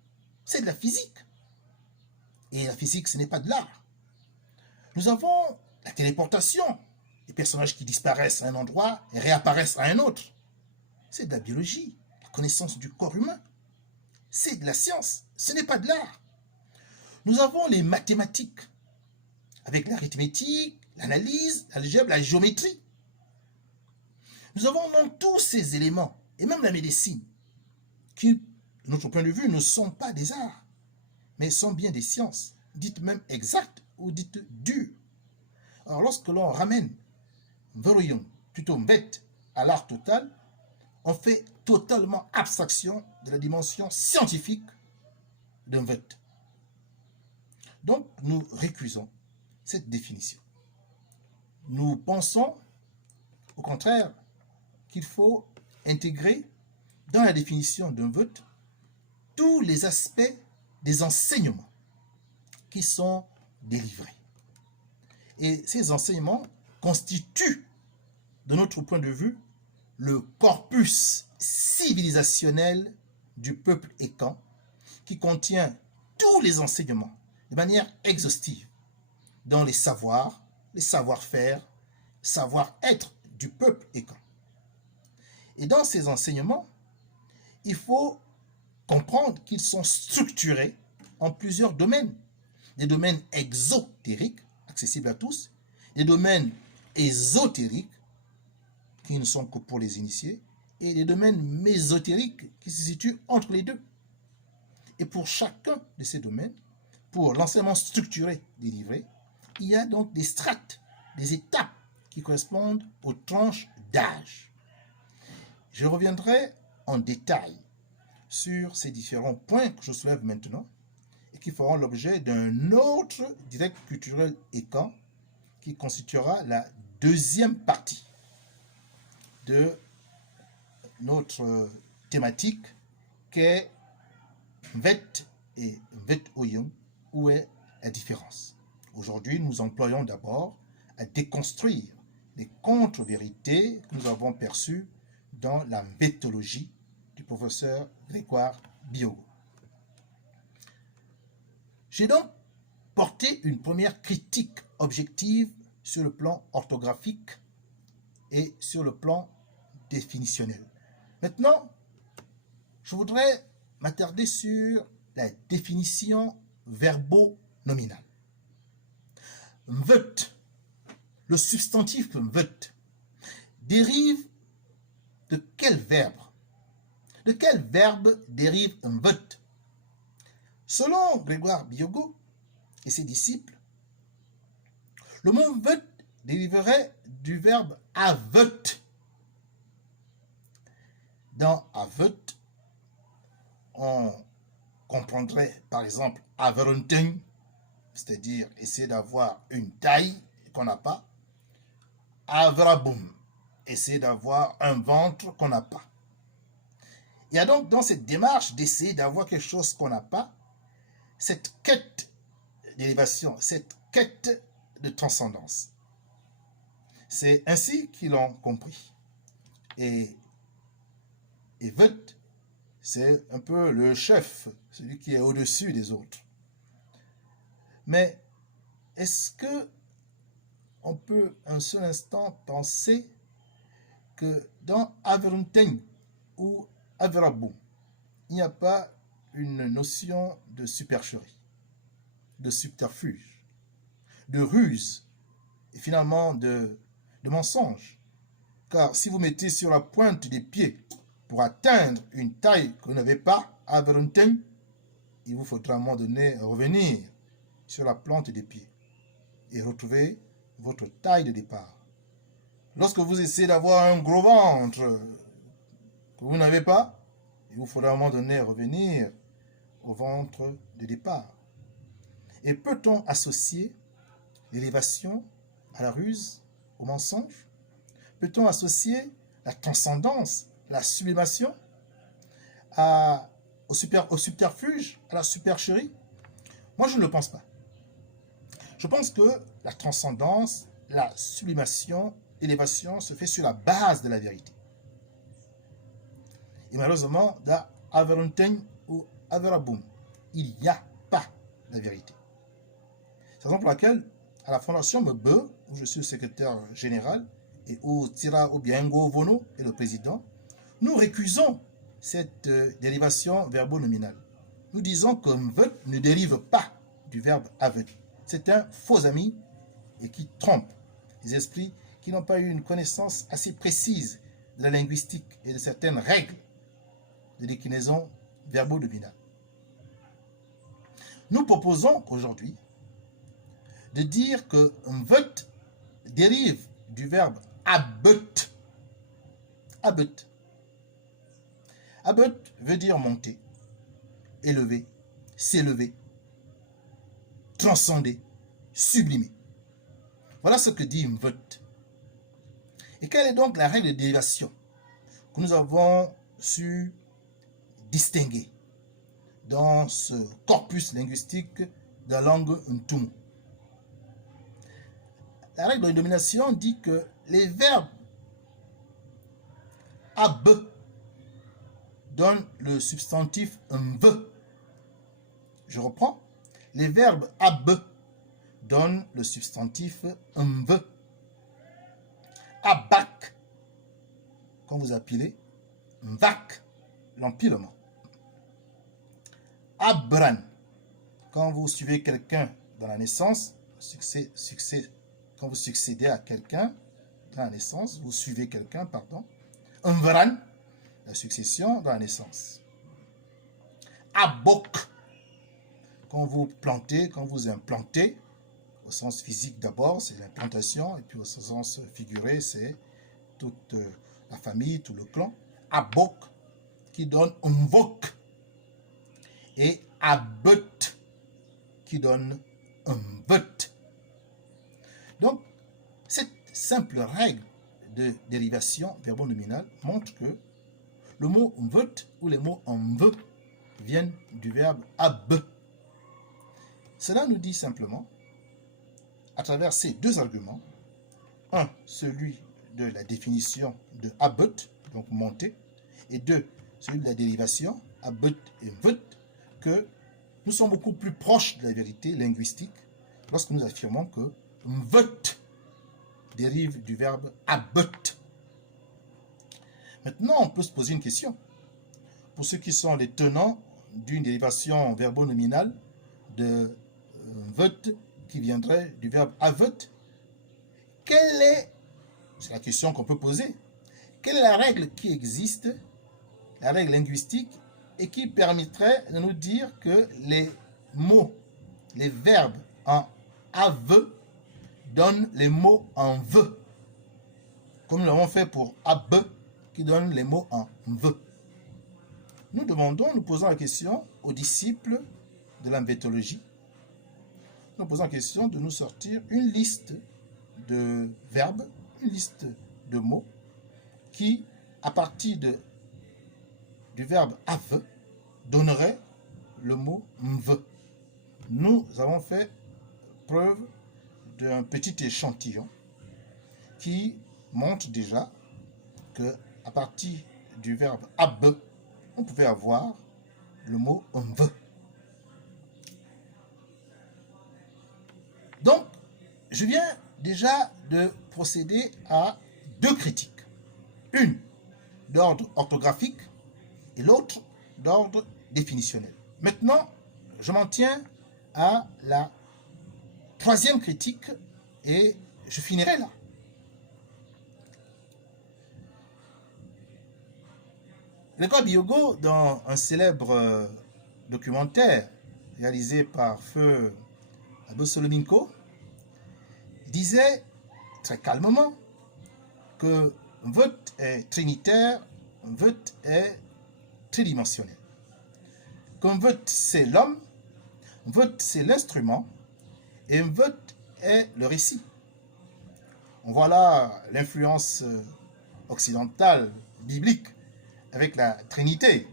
C'est de la physique. Et la physique, ce n'est pas de l'art. Nous avons la téléportation, les personnages qui disparaissent à un endroit et réapparaissent à un autre. C'est de la biologie, la connaissance du corps humain. C'est de la science, ce n'est pas de l'art. Nous avons les mathématiques, avec l'arithmétique, l'analyse, l'algèbre, la géométrie. Nous avons donc tous ces éléments, et même la médecine, qui, de notre point de vue, ne sont pas des arts, mais sont bien des sciences, dites même exactes ou dites dures. Alors lorsque l'on ramène Mvoroyon, plutôt Mvet, à l'art total, on fait totalement abstraction de la dimension scientifique de Mvet. Donc nous récusons cette définition. Nous pensons, au contraire, qu'il faut intégrer dans la définition d'un Mvet tous les aspects des enseignements qui sont délivrés. Et ces enseignements constituent, de notre point de vue, le corpus civilisationnel du peuple écan qui contient tous les enseignements de manière exhaustive dans les savoirs, les savoir-faire, savoir-être du peuple écan. Et dans ces enseignements, il faut comprendre qu'ils sont structurés en plusieurs domaines. Des domaines exotériques, accessibles à tous, des domaines ésotériques, qui ne sont que pour les initiés, et des domaines mésotériques qui se situent entre les deux. Et pour chacun de ces domaines, pour l'enseignement structuré délivré, il y a donc des strates, des étapes qui correspondent aux tranches d'âge. Je reviendrai en détail sur ces différents points que je soulève maintenant et qui feront l'objet d'un autre direct culturel écan qui constituera la deuxième partie de notre thématique qu'est Mvet et Mvet Oyon, où est la différence. Aujourd'hui, nous employons d'abord à déconstruire les contre-vérités que nous avons perçues dans la mvétologie du professeur Grégoire Biogo. J'ai donc porter une première critique objective sur le plan orthographique et sur le plan définitionnel. Maintenant, je voudrais m'attarder sur la définition verbo-nominale. Mveut, le substantif mveut, dérive de quel verbe? De quel verbe dérive mveut? Selon Grégoire Biogo et ses disciples, le mot mveut dériverait du verbe aveut. Dans aveut, on comprendrait par exemple averunten, c'est-à-dire essayer d'avoir une taille qu'on n'a pas. Avrabum, essayer d'avoir un ventre qu'on n'a pas. Il y a donc dans cette démarche d'essayer d'avoir quelque chose qu'on n'a pas, cette quête d'élévation, cette quête de transcendance. C'est ainsi qu'ils l'ont compris. Et veut, c'est un peu le chef, celui qui est au-dessus des autres. Mais est-ce que on peut un seul instant penser que dans Averunten ou Averabou, il n'y a pas une notion de supercherie, de subterfuge, de ruse et finalement de mensonge? Car si vous mettez sur la pointe des pieds pour atteindre une taille que vous n'avez pas, Averunten, il vous faudra à un moment donné revenir sur la plante des pieds et retrouver votre taille de départ. Lorsque vous essayez d'avoir un gros ventre que vous n'avez pas, il vous faudra à un moment donné revenir au ventre de départ. Et peut-on associer l'élévation à la ruse, au mensonge? Peut-on associer la transcendance, la sublimation au subterfuge, à la supercherie? Moi, je ne le pense pas. Je pense que la transcendance, la sublimation, l'élévation se fait sur la base de la vérité. Et malheureusement, dans Averunten ou Averabum, il n'y a pas la vérité. C'est la raison pour laquelle, à la Fondation Mebe, où je suis le secrétaire général, et où Tira Obiango Vono est le président, nous récusons cette dérivation verbo-nominale. Nous disons que mveut ne dérive pas du verbe aveut. C'est un faux ami et qui trompe les esprits qui n'ont pas eu une connaissance assez précise de la linguistique et de certaines règles de déclinaison verbo-nominale. Nous proposons aujourd'hui de dire que mveut dérive du verbe abeut. Abeut. Abeut veut dire monter, élever, s'élever, transcender, sublimer. Voilà ce que dit mveut. Et quelle est donc la règle de dérivation que nous avons su distinguer dans ce corpus linguistique de la langue Ntumu? La règle de domination dit que les verbes abe donnent le substantif mve. Je reprends. Les verbes abe donnent le substantif mve. Abak, quand vous appelez, mvak, l'empilement. Abran, quand vous suivez quelqu'un dans la naissance, quand vous succédez à quelqu'un dans la naissance, vous suivez quelqu'un, pardon. Mvran, la succession dans la naissance. Abok, quand vous plantez, quand vous implantez, au sens physique d'abord, c'est l'implantation, et puis au sens figuré, c'est toute la famille, tout le clan. Abok, qui donne mvok, et abeut, qui donne mveut. Donc, cette simple règle de dérivation verbo-nominale montre que le mot mveut ou les mots mve viennent du verbe abe. Cela nous dit simplement, à travers ces deux arguments, un, celui de la définition de abeut, donc monter, et deux, celui de la dérivation, abeut et mveut, que nous sommes beaucoup plus proches de la vérité linguistique lorsque nous affirmons que mvet dérive du verbe abet. Maintenant, on peut se poser une question. Pour ceux qui sont les tenants d'une dérivation verbo-nominale de mvet qui viendrait du verbe avet, quelle est, c'est la question qu'on peut poser, quelle est la règle qui existe, la règle linguistique, et qui permettrait de nous dire que les mots, les verbes en ave donnent les mots en ve, comme nous l'avons fait pour abe, qui donne les mots en ve. Nous posons la question aux disciples de la mvétologie. Nous posons la question de nous sortir une liste de verbes, une liste de mots qui, à partir du verbe ave, donnerait le mot mve. Nous avons fait preuve d'un petit échantillon qui montre déjà que à partir du verbe abe, on pouvait avoir le mot mve. Donc, je viens déjà de procéder à deux critiques. Une d'ordre orthographique et l'autre d'ordre définitionnel. Maintenant, je m'en tiens à la troisième critique et je finirai là. Grégoire Biogo, dans un célèbre documentaire réalisé par feu Abosolominko, disait très calmement que mvet est trinitaire, mvet est tridimensionnel. Que mvet c'est l'homme, mvet c'est l'instrument et mvet est le récit. On voit là l'influence occidentale, biblique, avec la Trinité,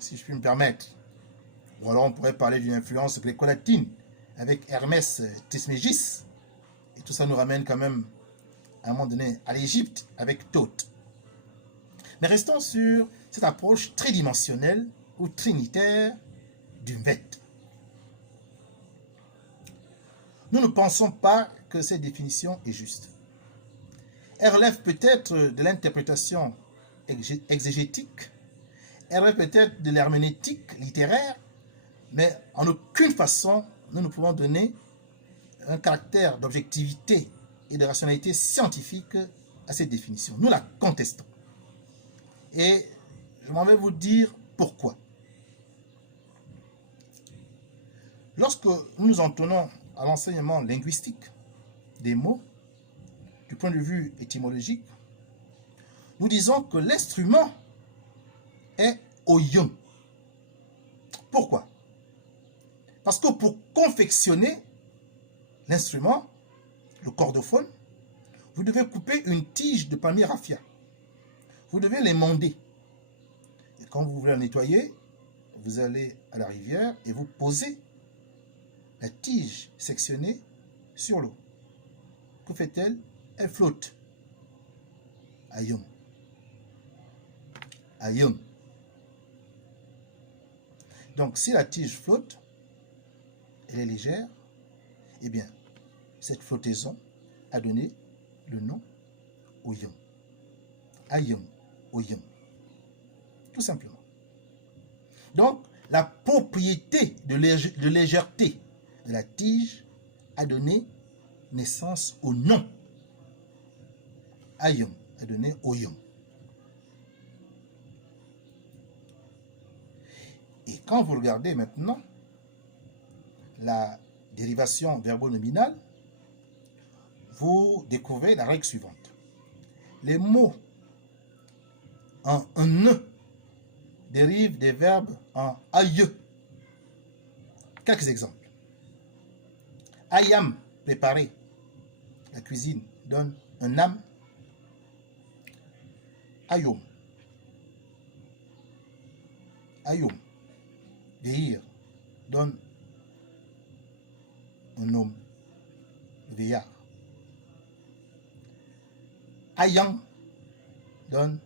si je puis me permettre. Ou alors on pourrait parler d'une influence gréco-latine, avec Hermès Trismégis. Et tout ça nous ramène quand même, à un moment donné, à l'Égypte, avec Thoth. Mais restons sur cette approche tridimensionnelle ou trinitaire du mvet. Nous ne pensons pas que cette définition est juste. Elle relève peut-être de l'interprétation exégétique, elle relève peut-être de l'herméneutique littéraire, mais en aucune façon nous ne pouvons donner un caractère d'objectivité et de rationalité scientifique à cette définition. Nous la contestons. Et je m'en vais vous dire pourquoi. Lorsque nous nous en tenons à l'enseignement linguistique des mots, du point de vue étymologique, nous disons que l'instrument est oyum. Pourquoi? Parce que pour confectionner l'instrument, le cordophone, vous devez couper une tige de palmier raffia. Vous devez l'émonder. Et quand vous voulez la nettoyer, vous allez à la rivière et vous posez la tige sectionnée sur l'eau. Que fait-elle? Elle flotte. Ayum. Ayum. Donc, si la tige flotte, elle est légère, eh bien, cette flottaison a donné le nom oyum. Ayum, oyum. Tout simplement. Donc, la propriété de légèreté de la tige a donné naissance au nom. Ayum a donné oyum. Et quand vous regardez maintenant la dérivation verbo-nominale, vous découvrez la règle suivante. Les mots en ne dérivent des verbes en aïe. Quelques exemples. Ayam, préparer. La cuisine donne un âme. Ayom. Ayom. Vieillir donne un homme, vieillard. Ayam donne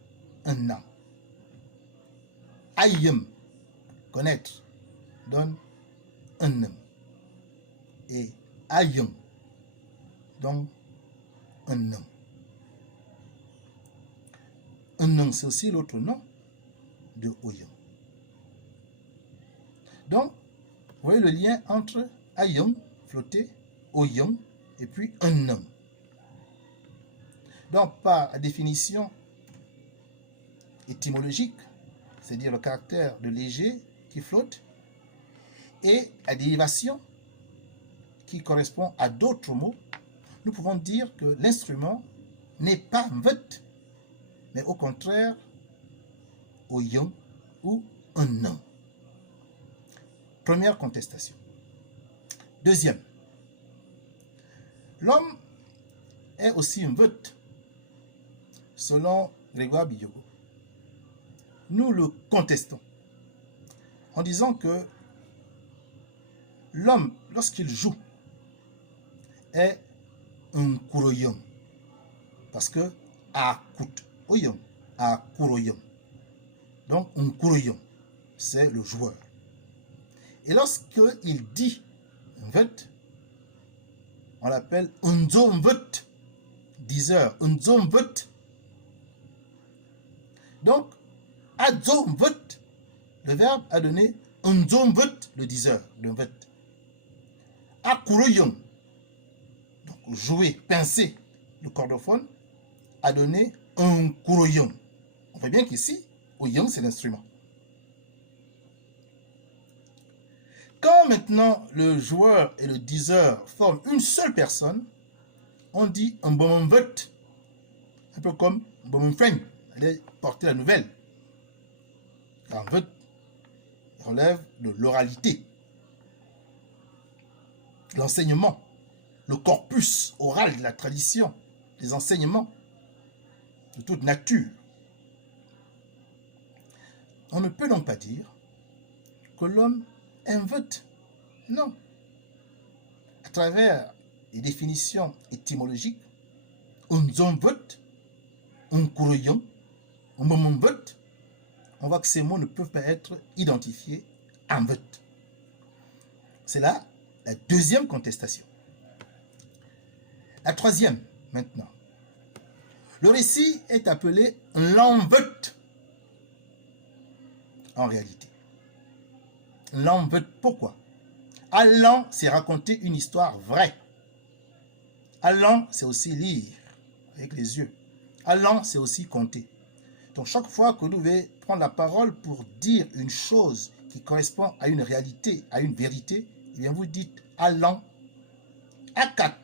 un an. Ayem, connaître, donne un homme. Et Ayong, donc un homme. Un homme, c'est aussi l'autre nom de Oyong. Donc, vous voyez le lien entre Ayong, flotter, Oyong, et puis un homme. Donc, par la définition étymologique, c'est-à-dire le caractère de léger qui flotte, et la dérivation qui correspond à d'autres mots, nous pouvons dire que l'instrument n'est pas mvet, mais au contraire, Oyong ou un homme. Première contestation. Deuxième, l'homme est aussi un mvet, selon Grégoire Biyogo. Nous le contestons en disant que l'homme, lorsqu'il joue, est un kuroyom, parce que akut oyom, akuroyom. Donc un kuroyom, c'est le joueur. Et lorsqu'il dit mvet, on l'appelle unzo mvet, diseur, unzo mvet. Donc adzo mvet, le verbe a donné unzo mvet, le diseur de mvet. Akuroyom, donc jouer, pincer le cordophone, a donné un kuroyom. On voit bien qu'ici, oyom c'est l'instrument. Quand maintenant le joueur et le diseur forment une seule personne, on dit un bon mvet, un peu comme un bon feng, allez porter la nouvelle. Un mvet relève de l'oralité, l'enseignement, le corpus oral de la tradition, les enseignements de toute nature. On ne peut donc pas dire que l'homme est un mvet. Non. À travers les définitions étymologiques, un zomvet, un kuroyon, un momomvet, on voit que ces mots ne peuvent pas être identifiés à mvet. C'est là la deuxième contestation. La troisième, maintenant. Le récit est appelé l'envet. En réalité. L'envet, pourquoi? Allant, c'est raconter une histoire vraie. Allant, c'est aussi lire avec les yeux. Allant, c'est aussi compter. Donc chaque fois que vous devez prendre la parole pour dire une chose qui correspond à une réalité, à une vérité, eh bien vous dites allant. Akat,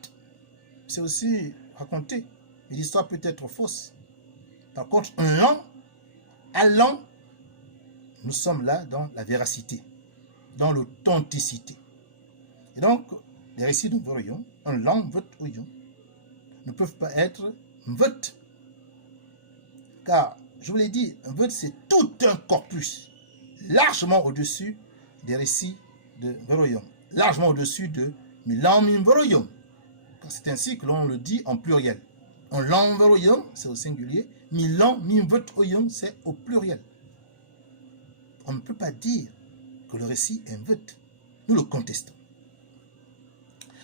c'est aussi raconter. Mais l'histoire peut être fausse. Par contre, un lent, allant, nous sommes là dans la véracité, dans l'authenticité. Et donc, les récits de Voroyon, un lent, mvet, oyon, ne peuvent pas être mvet. Car, je vous l'ai dit, un mvet, c'est tout un corpus, largement au-dessus des récits de Voroyon, largement au-dessus de Milan Mim Voroyon. C'est ainsi que l'on le dit en pluriel. Un lang Voroyon, c'est au singulier, Milan Mim Voroyon, c'est au pluriel. On ne peut pas dire que le récit est un mvet. Nous le contestons.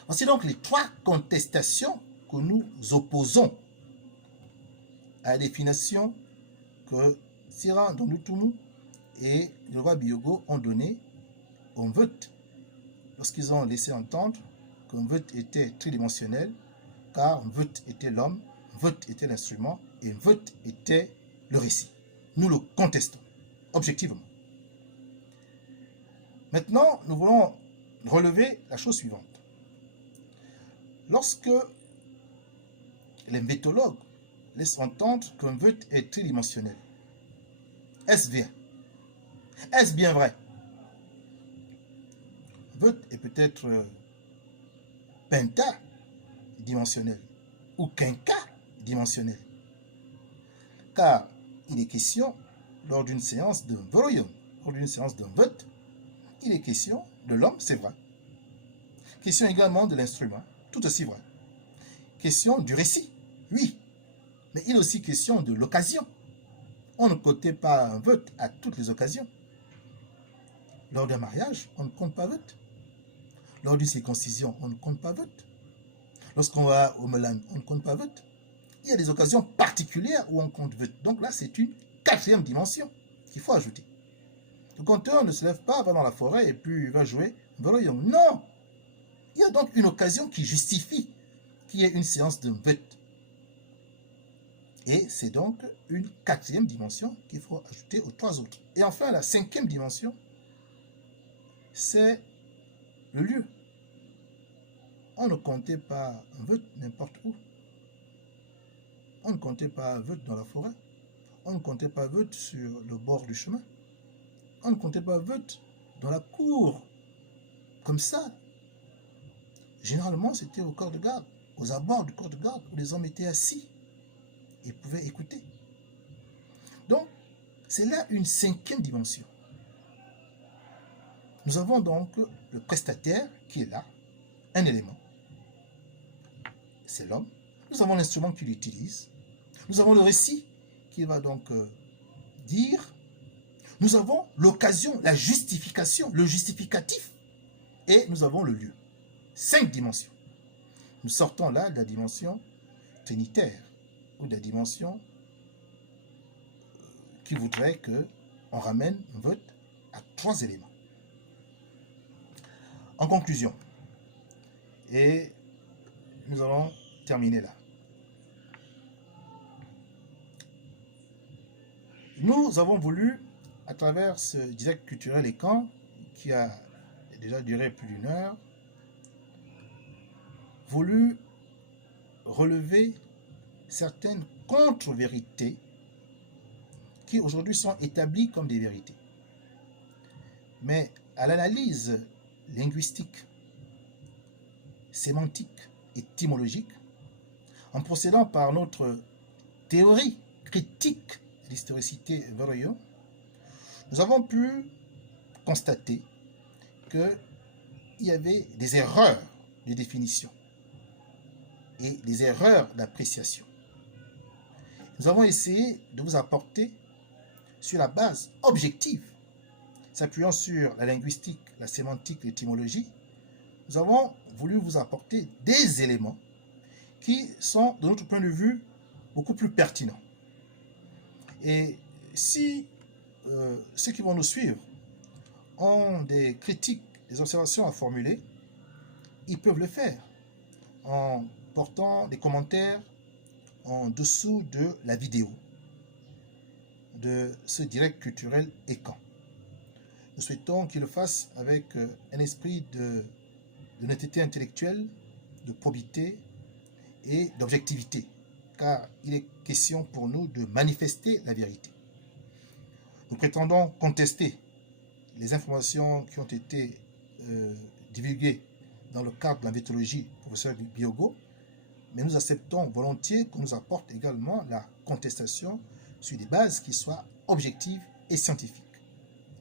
Voici donc les trois contestations que nous opposons à la définition que Siran Dondutumu et le roi Biyogo ont donnée au mvet, lorsqu'ils ont laissé entendre qu'un mvet était tridimensionnel, car mvet était l'homme, mvet était l'instrument et mvet était le récit. Nous le contestons, objectivement. Maintenant, nous voulons relever la chose suivante. Lorsque les méthodologues laissent entendre qu'un mvet est tridimensionnel, est-ce bien? Est-ce bien vrai? Mvet est peut-être pentadimensionnel ou quinquadimensionnel. Car il est question, lors d'une séance de Voroyon, lors d'une séance de mvet, il est question de l'homme, c'est vrai. Question également de l'instrument, tout aussi vrai. Question du récit, oui. Mais il est aussi question de l'occasion. On ne comptait pas un mvet à toutes les occasions. Lors d'un mariage, on ne compte pas mvet. Lors d'une circoncision, on ne compte pas vote. Lorsqu'on va au Melan, on ne compte pas vote. Il y a des occasions particulières où on compte vote. Donc là, c'est une quatrième dimension qu'il faut ajouter. Le compteur ne se lève pas, va dans la forêt et puis il va jouer. Non! Il y a donc une occasion qui justifie qu'il y ait une séance de vote. Et c'est donc une quatrième dimension qu'il faut ajouter aux trois autres. Et enfin, la cinquième dimension, c'est le lieu. On ne comptait pas un vote n'importe où. On ne comptait pas un vote dans la forêt. On ne comptait pas un vote sur le bord du chemin. On ne comptait pas un vote dans la cour, comme ça. Généralement, c'était au corps de garde, aux abords du corps de garde, où les hommes étaient assis et pouvaient écouter. Donc, c'est là une cinquième dimension. Nous avons donc le prestataire qui est là, un élément. C'est l'homme. Nous avons l'instrument qu'il utilise. Nous avons le récit qu'il va donc dire. Nous avons l'occasion, la justification, le justificatif. Et nous avons le lieu. 5 dimensions. Nous sortons là de la dimension trinitaire ou de la dimension qui voudrait qu'on ramène un vote à 3 éléments. En conclusion, et nous allons terminer là. Nous avons voulu, à travers ce direct culturel et camp, qui a déjà duré plus d'1 heure, voulu relever certaines contre-vérités qui aujourd'hui sont établies comme des vérités. Mais à l'analyse linguistique, sémantique, étymologique, en procédant par notre théorie critique de l'historicité Verroyo, nous avons pu constater qu'il y avait des erreurs de définition et des erreurs d'appréciation. Nous avons essayé de vous apporter, sur la base objective, s'appuyant sur la linguistique, la sémantique, l'étymologie, nous avons voulu vous apporter des éléments qui sont, de notre point de vue, beaucoup plus pertinents. Et si ceux qui vont nous suivre ont des critiques, des observations à formuler, ils peuvent le faire en portant des commentaires en dessous de la vidéo de ce direct culturel ECAN. Nous souhaitons qu'ils le fassent avec un esprit d'honnêteté intellectuelle, de probité et d'objectivité, car il est question pour nous de manifester la vérité. Nous prétendons contester les informations qui ont été divulguées dans le cadre de la mythologie du professeur Biogo, mais nous acceptons volontiers qu'on nous apporte également la contestation sur des bases qui soient objectives et scientifiques.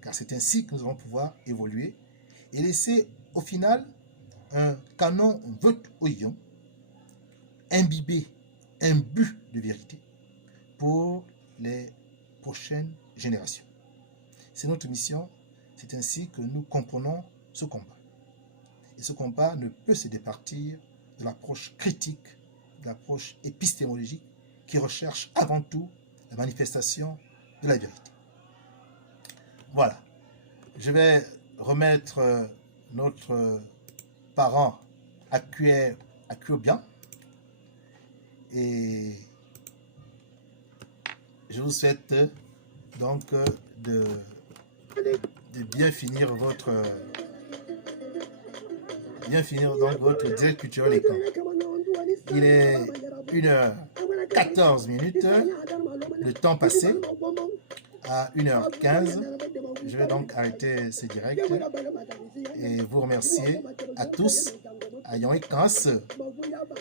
Car c'est ainsi que nous allons pouvoir évoluer et laisser au final un canon vote oyon, imbiber un but de vérité pour les prochaines générations. C'est notre mission, c'est ainsi que nous comprenons ce combat. Et ce combat ne peut se départir de l'approche critique, de l'approche épistémologique qui recherche avant tout la manifestation de la vérité. Voilà. Je vais remettre notre parent à bien et je vous souhaite donc de bien finir votre direct culturel et camp. Il est 1h14, le temps passé. À 1h15, je vais donc arrêter ce direct et vous remercier à tous, à Yon Ekans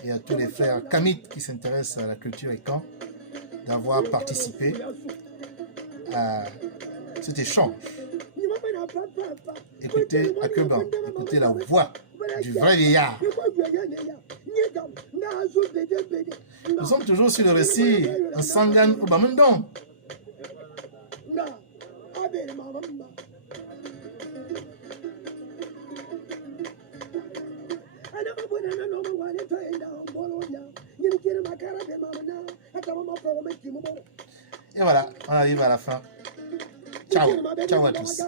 et à tous les frères Kamit qui s'intéressent à la culture et camp d'avoir participé à cet échange. Écoutez Akeban, écoutez la voix du vrai vieillard. Nous sommes toujours sur le récit en Sangan Obamundon. Et voilà, on arrive à la fin. Ciao, ciao à tous.